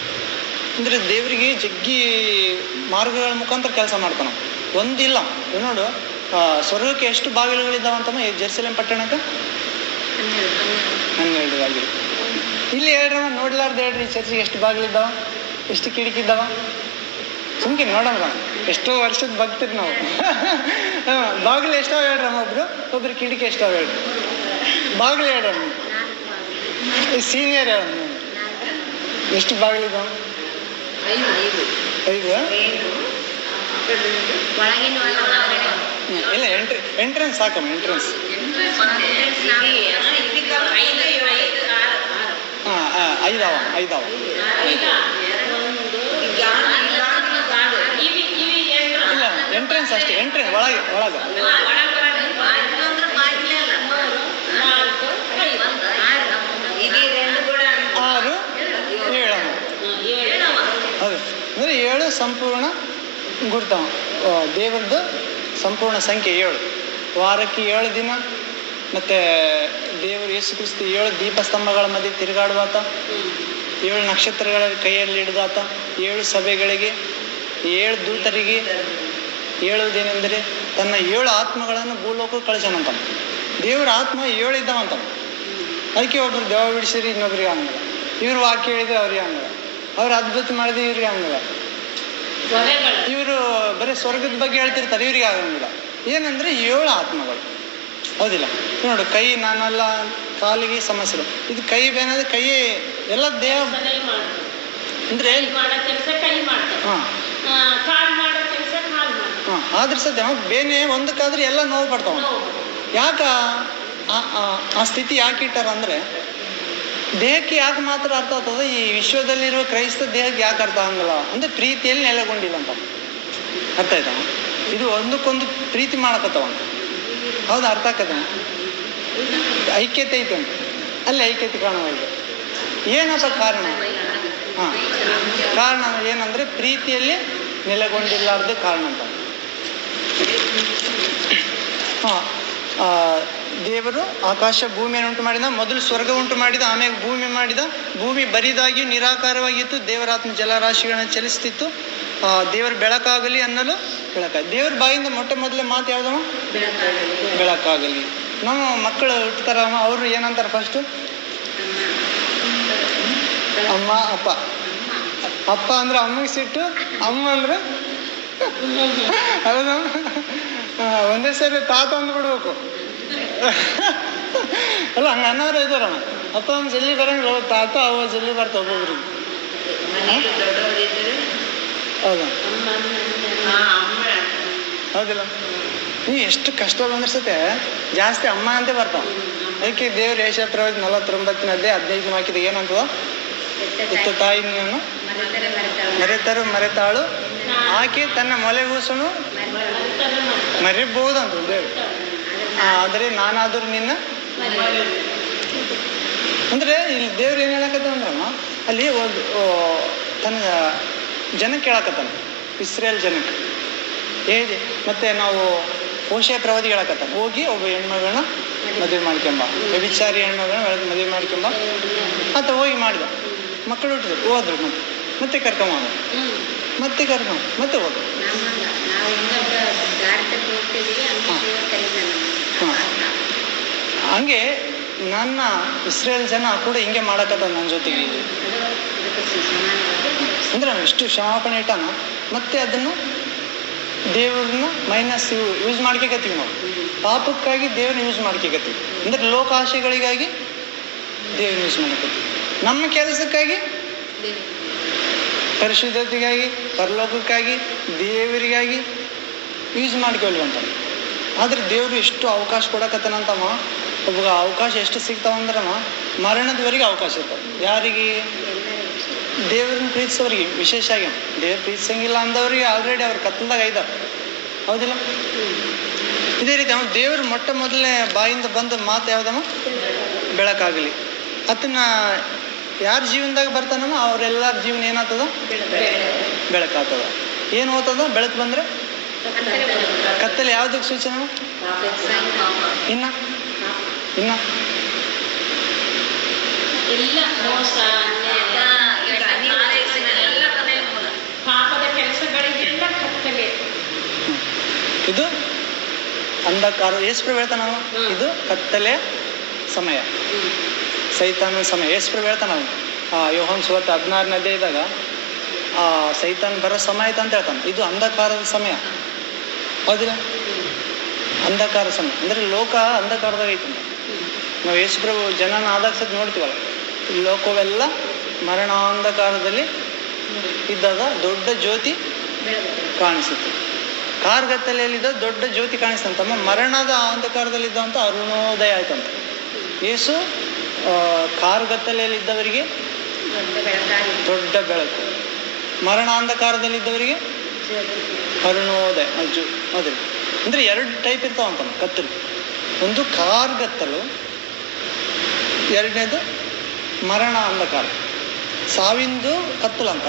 ಅಂದರೆ ದೇವರಿಗೆ ಜಗ್ಗಿ ಮಾರ್ಗಗಳ ಮುಖಾಂತರ ಕೆಲಸ ಮಾಡ್ತಾನೆ. ಒಂದಿಲ್ಲ ನೋಡು, ಸ್ವರ್ಗಕ್ಕೆ ಎಷ್ಟು ಬಾಗಿಲುಗಳಿದ್ದಾವಂತಮ್ಮ ಜೆರುಸಲೇಮ್ ಪಟ್ಟಣಕ್ಕೆ? 12 ಬಾಗಿಲು. ಇಲ್ಲಿ ಹೇಳ್ರಿ, ನೋಡ್ಲಾರ್ದು ಹೇಳ್ರಿ, ಚರ್ಚಿಗೆ ಎಷ್ಟು ಬಾಗಿಲಿದ್ದಾವ, ಎಷ್ಟು ಕಿಟಕಿ ಇದ್ದಾವ? ಸುಮ್ಕೆ ನೋಡೋಣ, ಎಷ್ಟೋ ವರ್ಷದ ಭಕ್ತರು ನಾವು. ಬಾಗಿಲು ಎಷ್ಟೋ ಹೇಳ್ರಮ್ಮ, ಒಬ್ರು ಕಿಟಕಿ ಎಷ್ಟೋ ಹೇಳ್ರಿ, ಬಾಗಿಲು ಹೇಳ್ರಮ್ಮ, ಸೀನಿಯರ್ ಹೇಳ ಎಷ್ಟು ಬಾಗಿಲಿದ್ದಾವ? 5. ಇಲ್ಲ, ಎಂಟ್ರೆನ್ಸ್ ಸಾಕಮ್ಮ, ಎಂಟ್ರೆನ್ಸ್. ಐದಾವ. ಇಲ್ಲ, ಎಂಟ್ರೆನ್ಸ್ ಅಷ್ಟೇ, ಎಂಟ್ರೆನ್ಸ್ ಒಳಗೆ 6, 7. ಹೌದು, ಅಂದರೆ 7 ಸಂಪೂರ್ಣ ಗುರ್ತವ. ದೇವರದ್ದು ಸಂಪೂರ್ಣ ಸಂಖ್ಯೆ 7. ವಾರಕ್ಕೆ 7 ದಿನ, ಮತ್ತು ದೇವರು ಯೇಸು ಕ್ರಿಸ್ತ 7 ದೀಪಸ್ತಂಭಗಳ ಮಧ್ಯೆ ತಿರುಗಾಡುವಾತ, 7 ನಕ್ಷತ್ರಗಳ ಕೈಯಲ್ಲಿ ಹಿಡಿದಾತ, 7 ಸಭೆಗಳಿಗೆ, 7 ದೂತರಿಗೆ ಹೇಳುವುದೇನೆಂದರೆ ತನ್ನ 7 ಆತ್ಮಗಳನ್ನು ಭೂಲೋಕಕ್ಕೆ ಕಳಿಸೋಣಂತ. ದೇವರ ಆತ್ಮ 7 ಇದ್ದಾವಂತ. ಅದಕ್ಕೆ ಒಬ್ಬರು ದೆವ್ವ ಬಿಡಿಸಿರಿ, ಇನ್ನೊಬ್ರಿಗೆ ಹಂಗಲ್ಲ. ಇವ್ರು ವಾಕ್ಯ ಹೇಳಿದ್ರೆ ಅವ್ರಿಗೆ ಹಂಗಲ್ಲ, ಅವ್ರು ಅದ್ಭುತ ಮಾಡಿದ್ರೆ ಇವ್ರಿಗೆ ಹಂಗಲ್ಲ. ಇವರು ಬರೀ ಸ್ವರ್ಗದ ಬಗ್ಗೆ ಹೇಳ್ತಿರ್ತಾರೆ, ಇವ್ರಿಗೆ ಆಗಂಗಿಲ್ಲ. ಏನಂದ್ರೆ 7 ಆತ್ಮಗಳು ಹೌದಿಲ್ಲ. ನೋಡು, ಕೈ ನಾನೆಲ್ಲ, ಕಾಲಿಗೆ ಸಮಸ್ಯೆ, ಇದು ಕೈ ಬೇನಾದ್ರೆ ಕೈ ಎಲ್ಲ ದೇಹ ಅಂದ್ರೆ ಆದ್ರೆ ಸದ್ಯ ಬೇನೆ ಒಂದಕ್ಕಾದ್ರೆ ಎಲ್ಲ ನೋವು ಪಡ್ತಾವ. ಯಾಕ ಆ ಸ್ಥಿತಿ ಯಾಕೆ ಇಟ್ಟಾರ ಅಂದ್ರೆ, ದೇಹಕ್ಕೆ ಯಾಕೆ ಮಾತ್ರ ಅರ್ಥ ಆಗ್ತದ, ಈ ವಿಶ್ವದಲ್ಲಿರುವ ಕ್ರೈಸ್ತ ದೇಹಕ್ಕೆ ಯಾಕೆ ಅರ್ಥ ಆಗಲ್ಲ ಅಂದ್ರೆ ಪ್ರೀತಿಯಲ್ಲಿ ನೆಲೆಗೊಂಡಿಲ್ಲ ಅಂತ. ಅರ್ಥ ಆಯ್ತಾ? ಇದು ಒಂದಕ್ಕೊಂದು ಪ್ರೀತಿ ಮಾಡಕತ್ತವ, ಹೌದಾ? ಅರ್ಥ ಆಕತ್ತ? ಐಕ್ಯತೆ ಐತೆ, ಅಲ್ಲಿ ಐಕ್ಯತೆ ಕಾಣುವುದು. ಏನಪ್ಪ ಕಾರಣ? ಕಾರಣ ಏನಂದ್ರೆ ಪ್ರೀತಿಯಲ್ಲಿ ನೆಲೆಗೊಂಡಿಲ್ಲಾರ್ದೆ ಕಾರಣ ಅಂತ. ದೇವರು ಆಕಾಶ ಭೂಮಿಯನ್ನು ಉಂಟು ಮಾಡಿದ, ಮೊದಲು ಸ್ವರ್ಗ ಉಂಟು ಮಾಡಿದ, ಆಮೇಲೆ ಭೂಮಿ ಮಾಡಿದ. ಭೂಮಿ ಬರಿದಾಗಿಯೂ ನಿರಾಕಾರವಾಗಿತ್ತು, ದೇವರಾತ್ಮ ಜಲರಾಶಿಗಳನ್ನು ಚಲಿಸ್ತಿತ್ತು. ದೇವರು ಬೆಳಕಾಗಲಿ ಅನ್ನಲು ಬೆಳಕಾಗಲಿ. ದೇವ್ರ ಬಾಯಿಂದ ಮೊದಲೇ ಮಾತು ಯಾವ್ದವ? ಬೆಳಕಾಗಲಿ. ನಮ್ಮ ಮಕ್ಕಳು ಹುಟ್ಟುತ್ತಾರ, ಅವರು ಏನಂತಾರೆ ಫಸ್ಟು? ಅಮ್ಮ ಅಪ್ಪ. ಅಪ್ಪ ಅಂದ್ರೆ ಅಮ್ಮಗೆ ಸಿಟ್ಟು, ಅಮ್ಮ ಅಂದ್ರೆ ಹೌದು, ಒಂದೇ ಸರಿ ತಾತ ಅಂದ್ಬಿಡ್ಬೇಕು. ಅಲ್ಲ, ಹಂಗ ಅನ್ನೋರು ಇದ್ದಾರಮ್ಮ. ಅಪ್ಪ ಅಮ್ಮ ಜಲ್ದಿ ಬರಂಗಿಲ್ಲ, ತಾತ ಅವ್ವ ಜಲ್ದಿ ಬರ್ತಾವ ಒಬ್ಬೊಬ್ರಿಗೆ. ಹೌದಾ? ಹೌದಿಲ್ಲ? ನೀವು ಎಷ್ಟು ಕಷ್ಟ ಬಂದಿರ್ಸತ್ತೆ ಜಾಸ್ತಿ ಅಮ್ಮ ಅಂತ ಬರ್ತಾವ. ಅದಕ್ಕೆ ದೇವ್ರ ಯೆಶಾಯ 49ನೇ ಅಧ್ಯಾಯ 15 ಹಾಕಿದ ಏನಂತದ? ಎತ್ತ ತಾಯಿ ನೀನು ಮರೆತಾಳು, ಆಕೆ ತನ್ನ ಮೊಲೆಗೂಸನು ಮರಿಬಹುದಂತ ದೇವ್ರು. ಆದರೆ ನಾನಾದರೂ ನಿನ್ನ ಅಂದ್ರೆ ಇಲ್ಲಿ ದೇವ್ರು ಏನ್ ಹೇಳಕತ್ತ ಅಂದ್ರಮ್ಮ, ಅಲ್ಲಿ ತನ್ನ ಜನಕ್ಕೆ ಹೇಳಕತ್ತಾನ, ಇಸ್ರೇಲ್ ಜನಕ್ಕೆ ಹೇಳಿ. ಮತ್ತೆ ನಾವು ಹೋಶೇಯ ಪ್ರವಾದಿ ಹೇಳಕತ್ತ, ಹೋಗಿ ಒಬ್ಬ ಹೆಣ್ಮಗಳನ್ನ ಮದುವೆ ಮಾಡ್ಕೊಂಬ, ವ್ಯಭಿಚಾರಿ ಹೆಣ್ಮಗಳನ್ನ ಮದುವೆ ಮಾಡ್ಕೊಂಬ ಅಂತ ಹೋಗಿ ಮಾಡಿದ. ಮಕ್ಕಳು ಹುಟ್ಟಿದ್ರು, ಹೋದ್ರು, ಮತ್ತೆ ಕರ್ಕೊಂಬ, ಮತ್ತೆ ಹೋದ್ರು. ಹಂಗೆ ನನ್ನ ಇಸ್ರೇಲ್ ಜನ ಕೂಡ ಹಿಂಗೆ ಮಾಡಕತ್ತ ನನ್ನ ಜೊತೆಗೆ. ಅಂದ್ರೆ ನಾವು ಎಷ್ಟು ಕ್ಷಮಾಪಣೆ ಇಟ್ಟಾನ, ಮತ್ತೆ ಅದನ್ನು ದೇವ್ರನ್ನ ಮೈನಸ್ ಯೂಸ್ ಮಾಡ್ಕೋತೀವಿ ನಾವು. ಪಾಪಕ್ಕಾಗಿ ದೇವ್ರನ್ನ ಯೂಸ್ ಮಾಡ್ಕೋತೀವಿ, ಅಂದ್ರೆ ಲೋಕಾಶೆಗಳಿಗಾಗಿ ದೇವ್ರನ್ನ ಯೂಸ್ ಮಾಡ್ಕೋತೀವಿ. ನಮ್ಮ ಕೆಲಸಕ್ಕಾಗಿ, ಪರಿಶುದ್ಧತೆಗಾಗಿ, ಪರಲೋಕಕ್ಕಾಗಿ, ದೇವರಿಗಾಗಿ ಯೂಸ್ ಮಾಡ್ಕೊಳ್ವಂತ. ಆದ್ರೆ ದೇವರು ಎಷ್ಟು ಅವಕಾಶ ಕೊಡಕತ್ತಾನಂತಮ್ಮ. ಒಬ್ಬ ಅವಕಾಶ ಎಷ್ಟು ಸಿಗ್ತಾವಂದ್ರೆ ಮರಣದವರೆಗೆ ಅವಕಾಶ ಇರ್ತಾವೆ. ಯಾರಿಗೆ? ದೇವ್ರನ್ನ ಪ್ರೀತಿಸೋರಿಗೆ ವಿಶೇಷ ಆಗಿ. ದೇವ್ರು ಪ್ರೀತಿಸಂಗಿಲ್ಲ ಅಂದವ್ರಿಗೆ ಆಲ್ರೆಡಿ ಅವ್ರು ಕತ್ತಲ್ದಾಗ ಇದ್ದಾರೆ, ಹೌದಿಲ್ಲ? ಇದೇ ರೀತಿ ಅವನು ದೇವರು ಮೊಟ್ಟ ಮೊದಲನೇ ಬಾಯಿಂದ ಬಂದ ಮಾತು ಯಾವುದಮ್ಮ? ಬೆಳಕಾಗಲಿ. ಅದನ್ನ ಯಾರ ಜೀವನದಾಗ ಬರ್ತಾನಮ್ಮ ಅವರೆಲ್ಲರ ಜೀವನ ಏನಾಗ್ತದ? ಬೆಳಕಾಗ್ತದ. ಏನು ಹೋಗ್ತದ? ಬೆಳಕು ಬಂದರೆ ಕತ್ತಲೆ ಯಾವುದಕ್ಕೆ ಸೂಚನೆ? ಇನ್ನ ಇನ್ನ ಪಾಪದ ಕೆಲಸಗಳಿಗೆಲ್ಲ ಕತ್ತಲೆ. ಇದು ಅಂಧಕಾರ. ಯೇಸುಪ್ರಭು ಹೇಳ್ತಾನ ಇದು ಕತ್ತಲೆಯ ಸಮಯ, ಸೈತಾನ ಸಮಯ. ಯೇಸುಪ್ರಭು ಹೇಳ್ತಾನ ಯೋಹಾನ ಸುವಾರ್ತೆ 16ನೇ ಅಧ್ಯಾಯದಾಗ ಸೈತಾನ್ ಬರೋ ಸಮಯ ಆಯ್ತು ಅಂತ ಹೇಳ್ತಾನೆ. ಇದು ಅಂಧಕಾರದ ಸಮಯ, ಹೌದಿಲ್ಲ? ಅಂಧಕಾರ ಸಮಯ ಅಂದರೆ ಲೋಕ ಅಂಧಕಾರದಾಗ ಐತಿ. ನಾವು ಯೇಸುಪ್ರಭು ಜನನ ಆದಾಗ ಸತ್ ನೋಡ್ತೀವಲ್ಲ, ಈ ಲೋಕವೆಲ್ಲ ಮರಣಾಂಧಕಾರದಲ್ಲಿ ಇದ್ದಾಗ ದೊಡ್ಡ ಜ್ಯೋತಿ ಕಾಣಿಸುತ್ತೆ. ಕಾರ್ಗತ್ತಲೆಯಲ್ಲಿದ್ದ ದೊಡ್ಡ ಜ್ಯೋತಿ ಕಾಣಿಸ್ತಂತಮ್ಮ. ಮರಣದ ಅಂಧಕಾರದಲ್ಲಿದ್ದಂಥ ಅರುಣೋದಯ ಆಯ್ತಂತ. ಯೇಸು ಕಾರ್ಗತ್ತಲೆಯಲ್ಲಿದ್ದವರಿಗೆ ದೊಡ್ಡ ಬೆಳಕು, ಮರಣಾಂಧಕಾರದಲ್ಲಿದ್ದವರಿಗೆ ಅರುಣೋದಯ. ಅದೇ ಅಂದರೆ 2 ಟೈಪ್ ಇರ್ತಾವಂತಮ್ಮ ಕತ್ತಲು. ಒಂದು ಕಾರ್ಗತ್ತಲು, ಎರಡನೇದು ಮರಣ ಅಂಧಕಾರ, ಸಾವಿಂದು ಕತ್ತಲಂತ.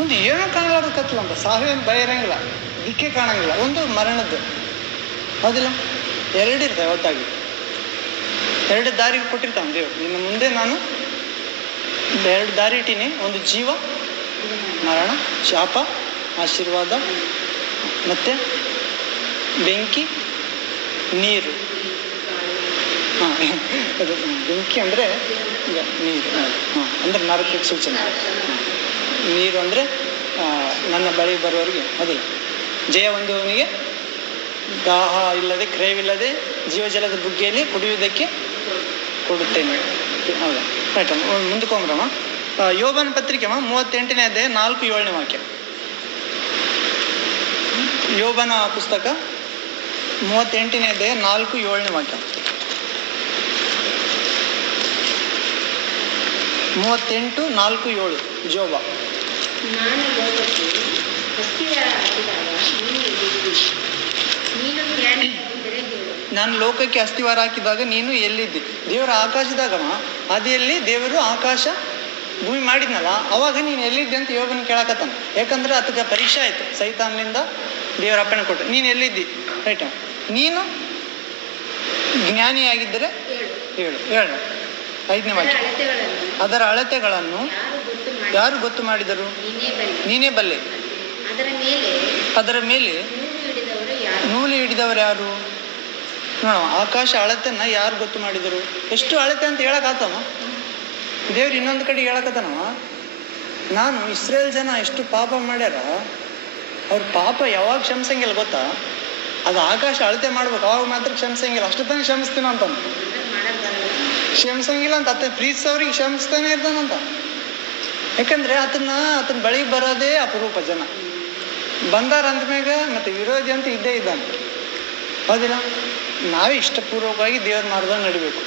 ಒಂದು ಏನೋ ಕಾಣಲಾರ್ದು ಕತ್ತಲಂತ. ಸಾವಿನ ಭಯ ಇರಂಗಿಲ್ಲ, ದಿಕ್ಕೆ ಕಾಣಂಗಿಲ್ಲ. ಒಂದು ಮರಣದ್ದು, ಹೌದಿಲ್ಲ? 2 ಇರ್ತವೆ ಒಟ್ಟಾಗಿ. 2 ದಾರಿ ಕೊಟ್ಟಿರ್ತಾನೆ ದೇವ್ರು. ಇನ್ನು ಮುಂದೆ ನಾನು 2 ದಾರಿ ಇಟ್ಟೀನಿ. ಒಂದು ಜೀವ, ಮರಣ, ಶಾಪ, ಆಶೀರ್ವಾದ, ಮತ್ತೆ ಬೆಂಕಿ, ನೀರು. ಹಾಂ, ಬೆಂಕಿ ಅಂದರೆ ನೀರು. ಹಾಂ, ಅಂದರೆ ನರಕಕ್ಕೆ ಸೂಚನೆ. ನೀರು ಅಂದರೆ ನನ್ನ ಬಳಿ ಬರುವವರಿಗೆ, ಅದಿಲ್ಲ, ಜಯ ಹೊಂದುವವನಿಗೆ ದಾಹ ಇಲ್ಲದೆ, ಕ್ರಯವಿಲ್ಲದೆ ಜೀವಜಲದ ಬುಗ್ಗೆಯಲ್ಲಿ ಕುಡಿಯುವುದಕ್ಕೆ ಕೊಡುತ್ತೇನೆ. ಹೌದಾ? ರೈಟ್. ಮುಂದಕ್ಕೆ ಹೋಗ್ರಮ್ಮ. ಯೋಬನ ಪತ್ರಿಕೆ 38ನೇ ಅಧ್ಯಾಯ 4-7ನೇ ವಾಕ್ಯ. ಯೋಬನ ಪುಸ್ತಕ 38ನೇ ಅಧ್ಯಾಯ 4-7ನೇ ವಾಕ್ಯ. 38:4-7 ಜೋಬ. ನಾನು ಲೋಕಕ್ಕೆ ಅಸ್ಥಿವಾರ ಹಾಕಿದಾಗ ನೀನು ಎಲ್ಲಿದ್ದಿ? ನೀನು ಜ್ಞಾನಿಯಾಗಿದ್ದರೆ ಹೇಳು. ನಾನು ಲೋಕಕ್ಕೆ ಅಸ್ಥಿವಾರ ಹಾಕಿದಾಗ ನೀನು ಎಲ್ಲಿದ್ದಿ? ದೇವರ ಆಕಾಶದಾಗಮ್ಮ ಆದಿಯಲ್ಲಿ ದೇವರು ಆಕಾಶ ಭೂಮಿ ಮಾಡಿದ್ನಲ್ಲ, ಅವಾಗ ನೀನು ಎಲ್ಲಿದ್ದೆ ಅಂತ ಯೋಬನ ಕೇಳಕತ್ತಾನ. ಯಾಕಂದ್ರೆ ಅದಕ್ಕೆ ಪರೀಕ್ಷೆ ಆಯಿತು. ಸೈತಾನ್ನಿಂದ ದೇವರ ಅಪ್ಪಣೆ ಕೊಟ್ಟು ನೀನು ಎಲ್ಲಿದ್ದಿ? ರೈಟ್. ನೀನು ಜ್ಞಾನಿಯಾಗಿದ್ದರೆ ಹೇಳು. 5ನೇ ವಾಕ್ಯ. ಅದರ ಅಳತೆಗಳನ್ನು ಯಾರು ಗೊತ್ತು ಮಾಡಿದರು? ನೀನೇ ಬಲ್ಲೆ. ಅದರ ಮೇಲೆ ನೂಲು ಹಿಡಿದವರು ಯಾರು? ನೋಡವ, ಆಕಾಶ ಅಳತೆನ ಯಾರು ಗೊತ್ತು ಮಾಡಿದರು? ಎಷ್ಟು ಅಳತೆ ಅಂತ ಹೇಳಕ್ಕಾತವ? ದೇವ್ರು ಇನ್ನೊಂದು ಕಡೆ ಹೇಳಕತ್ತಾನವ, ನಾನು ಇಸ್ರೇಲ್ ಜನ ಎಷ್ಟು ಪಾಪ ಮಾಡ್ಯಾರ, ಅವ್ರ ಪಾಪ ಯಾವಾಗ ಕ್ಷಮಿಸಂಗಿಲ್ಲ ಗೊತ್ತಾ? ಅದು ಆಕಾಶ ಅಳತೆ ಮಾಡ್ಬೇಕು, ಅವಾಗ ಮಾತ್ರ ಕ್ಷಮಿಸಂಗಿಲ್ಲ. ಅಷ್ಟು ತಾನೇ ಕ್ಷಮಿಸ್ತೀನ ಅಂತ. ಕ್ಷಮಿಸಂಗಿಲ್ಲ ಅಂತ ಅತ್ತ ಪ್ರೀತಿಸೋರಿಗೆ ಕ್ಷಮಿಸ್ತಾನೆ ಇರ್ತಾನಂತ. ಯಾಕಂದ್ರೆ ಆತನ ಬಳಿಗೆ ಬರೋದೇ ಅಪರೂಪ. ಜನ ಬಂದಾರ ಅಂದ್ಮ್ಯಾಗ ಮತ್ತೆ ವಿರೋಧಿ ಅಂತ ಇದ್ದೇ ಇದ್ದಾನೆ, ಹೌದಿಲ್ಲ? ನಾವೇ ಇಷ್ಟಪೂರ್ವಕವಾಗಿ ದೇವ್ರ ಮಾರ್ಗದಲ್ಲಿ ನಡಿಬೇಕು.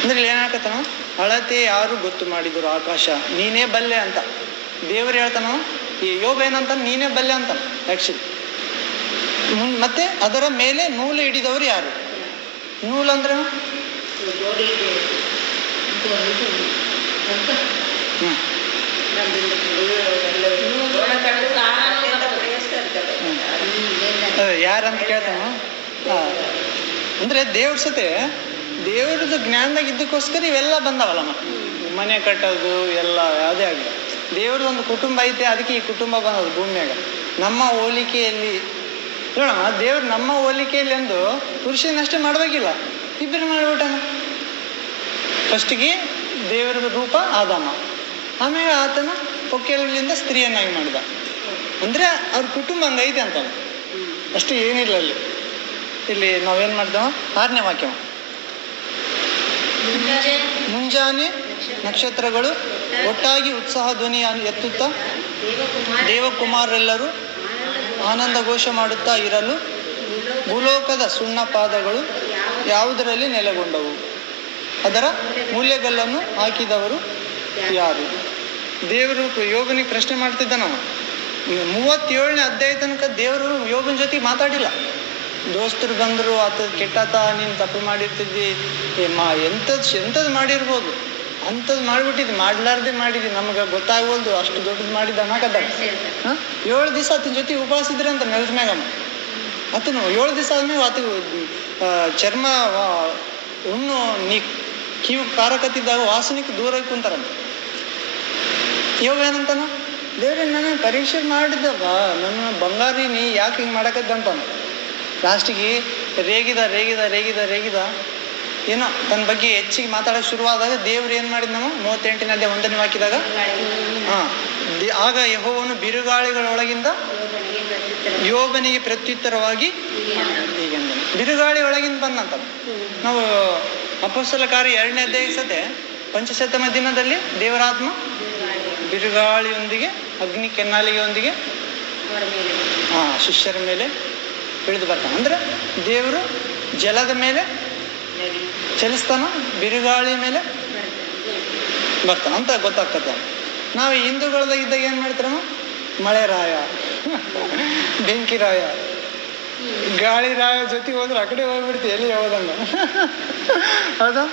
ಅಂದ್ರೆ ಇಲ್ಲಿ ಏನಾಗತ್ತಾನ? ಅಳತೆ ಯಾರು ಗೊತ್ತು ಮಾಡಿದ್ರು? ಆಕಾಶ ನೀನೇ ಬಲ್ಲೆ ಅಂತ ದೇವ್ರು ಹೇಳ್ತಾನ. ಈ ಯೋಬ ಏನಂತ? ನೀನೇ ಬಲ್ಲೆ ಅಂತ ಆ್ಯಕ್ಚುಲಿ. ಮತ್ತೆ ಅದರ ಮೇಲೆ ನೂಲು ಹಿಡಿದವರು ಯಾರು? ನೂಲು ಅಂದ್ರೆ ಯಾರಂತ ಕೇಳ್ತಾನ. ಅಂದ್ರೆ ದೇವ್ರ ಸತೆ ದೇವ್ರದ್ದು ಜ್ಞಾನದಾಗ ಇದ್ದಕ್ಕೋಸ್ಕರ ಇವೆಲ್ಲ ಬಂದವಲ್ಲ. ಮನೆ ಕಟ್ಟೋದು ಎಲ್ಲ ಯಾವುದೇ ಆಗಲಿ, ದೇವ್ರದ್ದು ಒಂದು ಕುಟುಂಬ ಐತೆ, ಅದಕ್ಕೆ ಈ ಕುಟುಂಬ ಬಂದದು ಭೂಮಿಯಾಗ. ನಮ್ಮ ಹೋಲಿಕೆಯಲ್ಲಿ ನೋಡಮ್ಮ, ದೇವ್ರು ನಮ್ಮ ಹೋಲಿಕೆಯಲ್ಲಿ ಎಂದು ಪುರುಷನಷ್ಟೇ ಮಾಡ್ಬೇಕಿಲ್ಲ, ಇಬ್ಬರು ಮಾಡ್ಬಿಟ್ಟಾನ. ಫಸ್ಟಿಗೆ ದೇವರ ರೂಪ ಆದಾಮ, ಆಮೇಲೆ ಆತನ ಪೊಕ್ಕೆಲಿಂದ ಸ್ತ್ರೀಯನ್ನಾಗಿ ಮಾಡಿದ. ಅಂದ್ರೆ ಅವ್ರ ಕುಟುಂಬ ಹಂಗೈತೆ ಅಂತ ಅಷ್ಟೇ, ಏನಿಲ್ಲ ಅಲ್ಲಿ. ಇಲ್ಲಿ ನಾವೇನು ಮಾಡ್ತೇವ? 6ನೇ ವಾಕ್ಯ. ಮುಂಜಾನೆ ನಕ್ಷತ್ರಗಳು ಒಟ್ಟಾಗಿ ಉತ್ಸಾಹ ಧ್ವನಿ ಎತ್ತುತ್ತಾ ದೇವಕುಮಾರರೆಲ್ಲರೂ ಆನಂದ ಘೋಷ ಮಾಡುತ್ತಾ ಇರಲು ಭೂಲೋಕದ ಸುಣ್ಣ ಪಾದಗಳು ಯಾವುದರಲ್ಲಿ ನೆಲೆಗೊಂಡವು? ಅದರ ಮೂಲೆಗಲ್ಲನ್ನು ಹಾಕಿದವರು ಯಾರು? ದೇವರು ಯೋಬನಿಗೆ ಪ್ರಶ್ನೆ ಮಾಡ್ತಿದ್ದ. ನಾವು 37ನೇ ಅಧ್ಯಾಯ ತನಕ ದೇವರು ಯೋಬನ ಜೊತೆಗೆ ಮಾತಾಡಿಲ್ಲ. ದೋಸ್ತರು ಬಂದರು, ಆತ ಕೆಟ್ಟಾತ, ನೀನು ತಪ್ಪು ಮಾಡಿರ್ತಿದ್ದಿ, ಎಂಥದ್ದು ಮಾಡಿರ್ಬೋದು, ಅಂಥದ್ದು ಮಾಡಿಬಿಟ್ಟಿದ್ದಿ, ಮಾಡ್ಲಾರ್ದೆ ಮಾಡಿದ್ದಿ, ನಮ್ಗೆ ಗೊತ್ತಾಗ್ಬೋದು, ಅಷ್ಟು ದೊಡ್ಡದು ಮಾಡಿದ್ದ ಅನ್ನಕತ್ತ. 7 ದಿವಸ ಆತನ ಜೊತೆ ಉಪವಾಸ ಇದ್ರೆ ಅಂತ ನೆಲದ ಮ್ಯಾಗ. ಆತನು 7 ದಿವಸ ಆದ್ಮೇಲೆ ಆತ ಚರ್ಮ ಹುಣ್ಣು ಕಿವು ಕಾರಕತ್ತಿದ್ದಾಗ ವಾಸನಿಗೆ ದೂರ ಕುಂತಾರಂತ. ಯೋಗ ಏನಂತಾನ? ದೇವ್ರೆ, ನಾನು ಪರೀಕ್ಷೆ ಮಾಡಿದಾಗ ನನ್ನ ಬಂಗಾರಿ ನೀ ಯಾಕೆ ಹಿಂಗೆ ಮಾಡಕತ್ತಂತಾನ. ಲಾಸ್ಟಿಗೆ ರೇಗಿದ ಏನೋ ತನ್ನ ಬಗ್ಗೆ ಹೆಚ್ಚಿಗೆ ಮಾತಾಡೋಕೆ ಶುರುವಾದಾಗ ದೇವ್ರು ಏನು ಮಾಡಿದ್ ನಾವು 38ನೇ ಅಧ್ಯಾಯ 1ನೇ ವಾಕ್ಯದಾಗ, ಆಗ ಯೆಹೋವನು ಬಿರುಗಾಳಿಗಳೊಳಗಿಂದ ಯೋಬನಿಗೆ ಪ್ರತ್ಯುತ್ತರವಾಗಿ ಹೀಗೆಂದನು. ಬಿರುಗಾಳಿ ಒಳಗಿಂದ ಬಂದಂತ. ನಾವು ಅಪೊಸ್ತಲ ಕಾರ್ಯ 2ನೇ ಅಧ್ಯಾಯ ಸತೆ ಪಂಚಶತಮ ದಿನದಲ್ಲಿ ದೇವರಾತ್ಮ ಬಿರುಗಾಳಿಯೊಂದಿಗೆ ಅಗ್ನಿ ಕೆನ್ನಾಲಿಗೆಯೊಂದಿಗೆ ಶಿಷ್ಯರ ಮೇಲೆ ಇಳಿದು ಬರ್ತಾನೆ. ಅಂದ್ರೆ ದೇವರು ಜಲದ ಮೇಲೆ ಚಲಿಸ್ತಾನ, ಬಿರುಗಾಳಿ ಮೇಲೆ ಬರ್ತಾನ ಅಂತ ಗೊತ್ತಾಗ್ತದೆ. ನಾವು ಹಿಂದೂಗಳದಾಗ ಇದ್ದಾಗ ಏನ್ ಮಾಡ್ತಾರ? ಮಳೆ ರಾಯ, ಬೆಂಕಿ ರಾಯ, ಗಾಳಿ ರಾಯ ಜೊತೆಗೆ ಹೋದ್ರೆ ಆ ಕಡೆ ಹೋಗ್ಬಿಡ್ತೀವಿ, ಎಲ್ಲಿ ಹೋದಂಗ. ಹೌದಾ?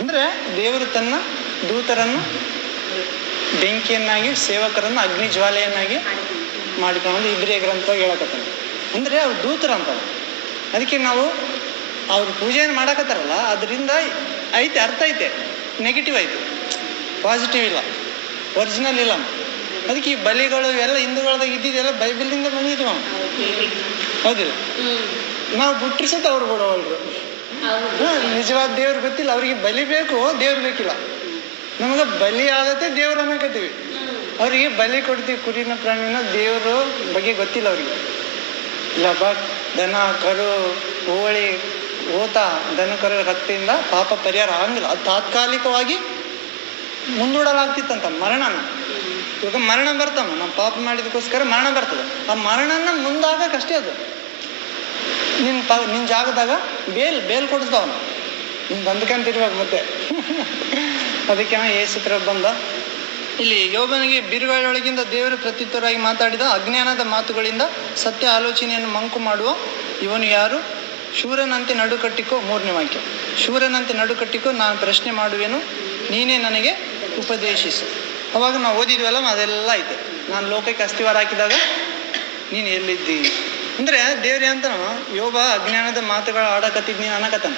ಅಂದ್ರೆ ದೇವರು ತನ್ನ ದೂತರನ್ನು ಬೆಂಕಿಯನ್ನಾಗಿ, ಸೇವಕರನ್ನು ಅಗ್ನಿ ಜ್ವಾಲೆಯನ್ನಾಗಿ ಮಾಡಿಕೊಂಡು ಇಬ್ರಿಯ ಗ್ರಂಥ ಹೇಳಕತ್ತಾನೆ. ಅಂದ್ರೆ ಅವ್ರು ದೂತರಂತ. ಅದಕ್ಕೆ ನಾವು ಅವ್ರು ಪೂಜೆಯನ್ನು ಮಾಡಕತ್ತಾರಲ್ಲ, ಅದರಿಂದ ಐತೆ, ಅರ್ಥ ಐತೆ, ನೆಗೆಟಿವ್ ಐತೆ, ಪಾಸಿಟಿವ್ ಇಲ್ಲ, ಒರಿಜಿನಲ್ ಇಲ್ಲ. ಅದಕ್ಕೆ ಈ ಬಲಿಗಳು ಎಲ್ಲ ಹಿಂದೂಗಳದಾಗ ಇದ್ದಿದ್ದೆಲ್ಲ ಬೈಬಲಿಂದ ಬಂದಿದ್ವಿ ನಾವು. ಹೌದಿಲ್ಲ? ನಾವು ಬಿಟ್ಟಿಸೋದು ಅವ್ರು ಬಿಡೋವಲ್ರು. ನಿಜವಾದ ದೇವ್ರು ಗೊತ್ತಿಲ್ಲ, ಅವ್ರಿಗೆ ಬಲಿ ಬೇಕು, ದೇವ್ರು ಬೇಕಿಲ್ಲ. ನಮಗೆ ಬಲಿ ಆಗತ್ತೆ ದೇವ್ರು ಅನ್ನಕತ್ತೀವಿ, ಅವ್ರಿಗೆ ಬಲಿ ಕೊಡ್ತೀವಿ ಕುರಿನ ಪ್ರಾಣಿನ, ದೇವ್ರ ಬಗ್ಗೆ ಗೊತ್ತಿಲ್ಲ ಅವ್ರಿಗೆ. ಇಲ್ಲ ದನ ಕರು ಹೋಳಿ ಓತ ದನ ಕರು ರಕ್ತದಿಂದ ಪಾಪ ಪರಿಹಾರ ಆಗಂಗಿಲ್ಲ. ಅದು ತಾತ್ಕಾಲಿಕವಾಗಿ ಮುಂದೂಡಲಾಗ್ತಿತ್ತಂತ ಮರಣನ. ಇವಾಗ ಮರಣ ಬರ್ತಾವ, ನಾವು ಪಾಪ ಮಾಡಿದಕ್ಕೋಸ್ಕರ ಮರಣ ಬರ್ತದೆ. ಆ ಮರಣನ ಮುಂದಾಗಕ್ಕಷ್ಟೇ ಅದು. ನಿನ್ನ ಜಾಗದಾಗ ಬೇಲ್ ಕೊಡಿಸ್ದವನು ನಿನ್ ಬಂದ್ಕಂತಿರ್ಬೇಕು ಮತ್ತೆ. ಅದಕ್ಕೆ ಯೇಸುತ್ರ ಬಂದ. ಇಲ್ಲಿ ಯೋಬನಿಗೆ ಬಿರುಗಾಳಿಯೊಳಗಿಂದ ದೇವರು ಪ್ರತ್ಯುತ್ತರಾಗಿ ಮಾತಾಡಿದ ಅಜ್ಞಾನದ ಮಾತುಗಳಿಂದ ಸತ್ಯ ಆಲೋಚನೆಯನ್ನು ಮಂಕು ಮಾಡುವ ಇವನು ಯಾರು? ಶೂರನಂತೆ ನಡುಕಟ್ಟಿಕೋ. 3ನೇ ವಾಕ್ಯ, ಶೂರನಂತೆ ನಡುಕಟ್ಟಿಕೋ, ನಾನು ಪ್ರಶ್ನೆ ಮಾಡುವೆನು, ನೀನೇ ನನಗೆ ಉಪದೇಶಿಸು. ಅವಾಗ ನಾವು ಓದಿದ್ವಲ್ಲ, ಅದೆಲ್ಲ ಐತೆ. ನಾನು ಲೋಕಕ್ಕೆ ಅಸ್ಥಿವಾರ ಹಾಕಿದಾಗ ನೀನು ಎಲ್ಲಿದ್ದಿ ಅಂದ್ರೆ ದೇವ್ರಿ ಅಂತ ಯೋಬ ಅಜ್ಞಾನದ ಮಾತುಗಳು ಆಡಕತ್ತಿದ್ ನೀನು ಅನ್ನಕತ್ತಾನ.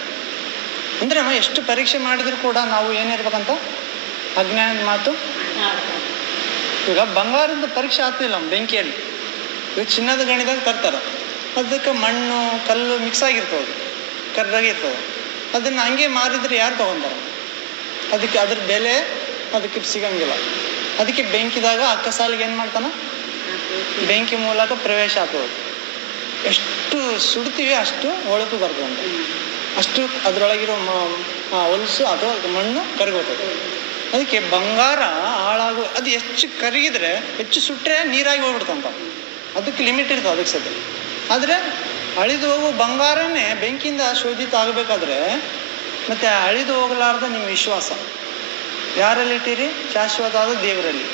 ಅಂದ್ರೆ ಎಷ್ಟು ಪರೀಕ್ಷೆ ಮಾಡಿದ್ರು ಕೂಡ ನಾವು ಏನಿರ್ಬೇಕಂತ? ಅಜ್ಞಾನದ ಮಾತು. ಈಗ ಬಂಗಾರದ ಪರೀಕ್ಷೆ ಆಗ್ತಿಲ್ಲ ಬೆಂಕಿಯಲ್ಲಿ. ಈಗ ಚಿನ್ನದ ಗಣಿದಾಗ ತರ್ತಾರ, ಅದಕ್ಕೆ ಮಣ್ಣು ಕಲ್ಲು ಮಿಕ್ಸ್ ಆಗಿರ್ತವೆ, ಕರ್ರಾಗಿರ್ತವೆ. ಅದನ್ನ ಹಂಗೆ ಮಾರಿದ್ರೆ ಯಾರು ತಗೊಂತಾರ? ಅದಕ್ಕೆ ಅದ್ರ ಬೆಲೆ ಅದಕ್ಕೆ ಸಿಗಂಗಿಲ್ಲ. ಅದಕ್ಕೆ ಬೆಂಕಿದಾಗ ಅಕ್ಕಸಾಲಿಗೆ ಏನು ಮಾಡ್ತಾನ? ಬೆಂಕಿ ಮೂಲಕ ಪ್ರವೇಶ ಆಗ್ತದೆ. ಎಷ್ಟು ಸುಡ್ತೀವಿ ಅಷ್ಟು ಹೊಳಪು ಬರ್ತದಂತ, ಅಷ್ಟು ಅದರೊಳಗಿರೋ ಹೊಲಸು ಅಥವಾ ಮಣ್ಣು ಕರಗೋತದೆ. ಅದಕ್ಕೆ ಬಂಗಾರ ಹಾಳಾಗೋ, ಅದು ಹೆಚ್ಚು ಕರಗಿದ್ರೆ, ಹೆಚ್ಚು ಸುಟ್ಟರೆ ನೀರಾಗಿ ಹೋಗ್ಬಿಡ್ತಂತ. ಅದಕ್ಕೆ ಲಿಮಿಟ್ ಇರ್ತದೆ ಅದಕ್ಕೆ ಸದ್ಯ. ಆದರೆ ಅಳಿದು ಹೋಗೋ ಬಂಗಾರನೇ ಬೆಂಕಿಯಿಂದ ಶೋಧಿತ ಆಗಬೇಕಾದ್ರೆ ಮತ್ತೆ ಅಳಿದು ಹೋಗಲಾರ್ದ ನಿಮ್ಮ ವಿಶ್ವಾಸ ಯಾರಲ್ಲಿ ಇಟ್ಟಿರಿ? ಶಾಶ್ವತ ಆದ ದೇವರಲ್ಲಿ.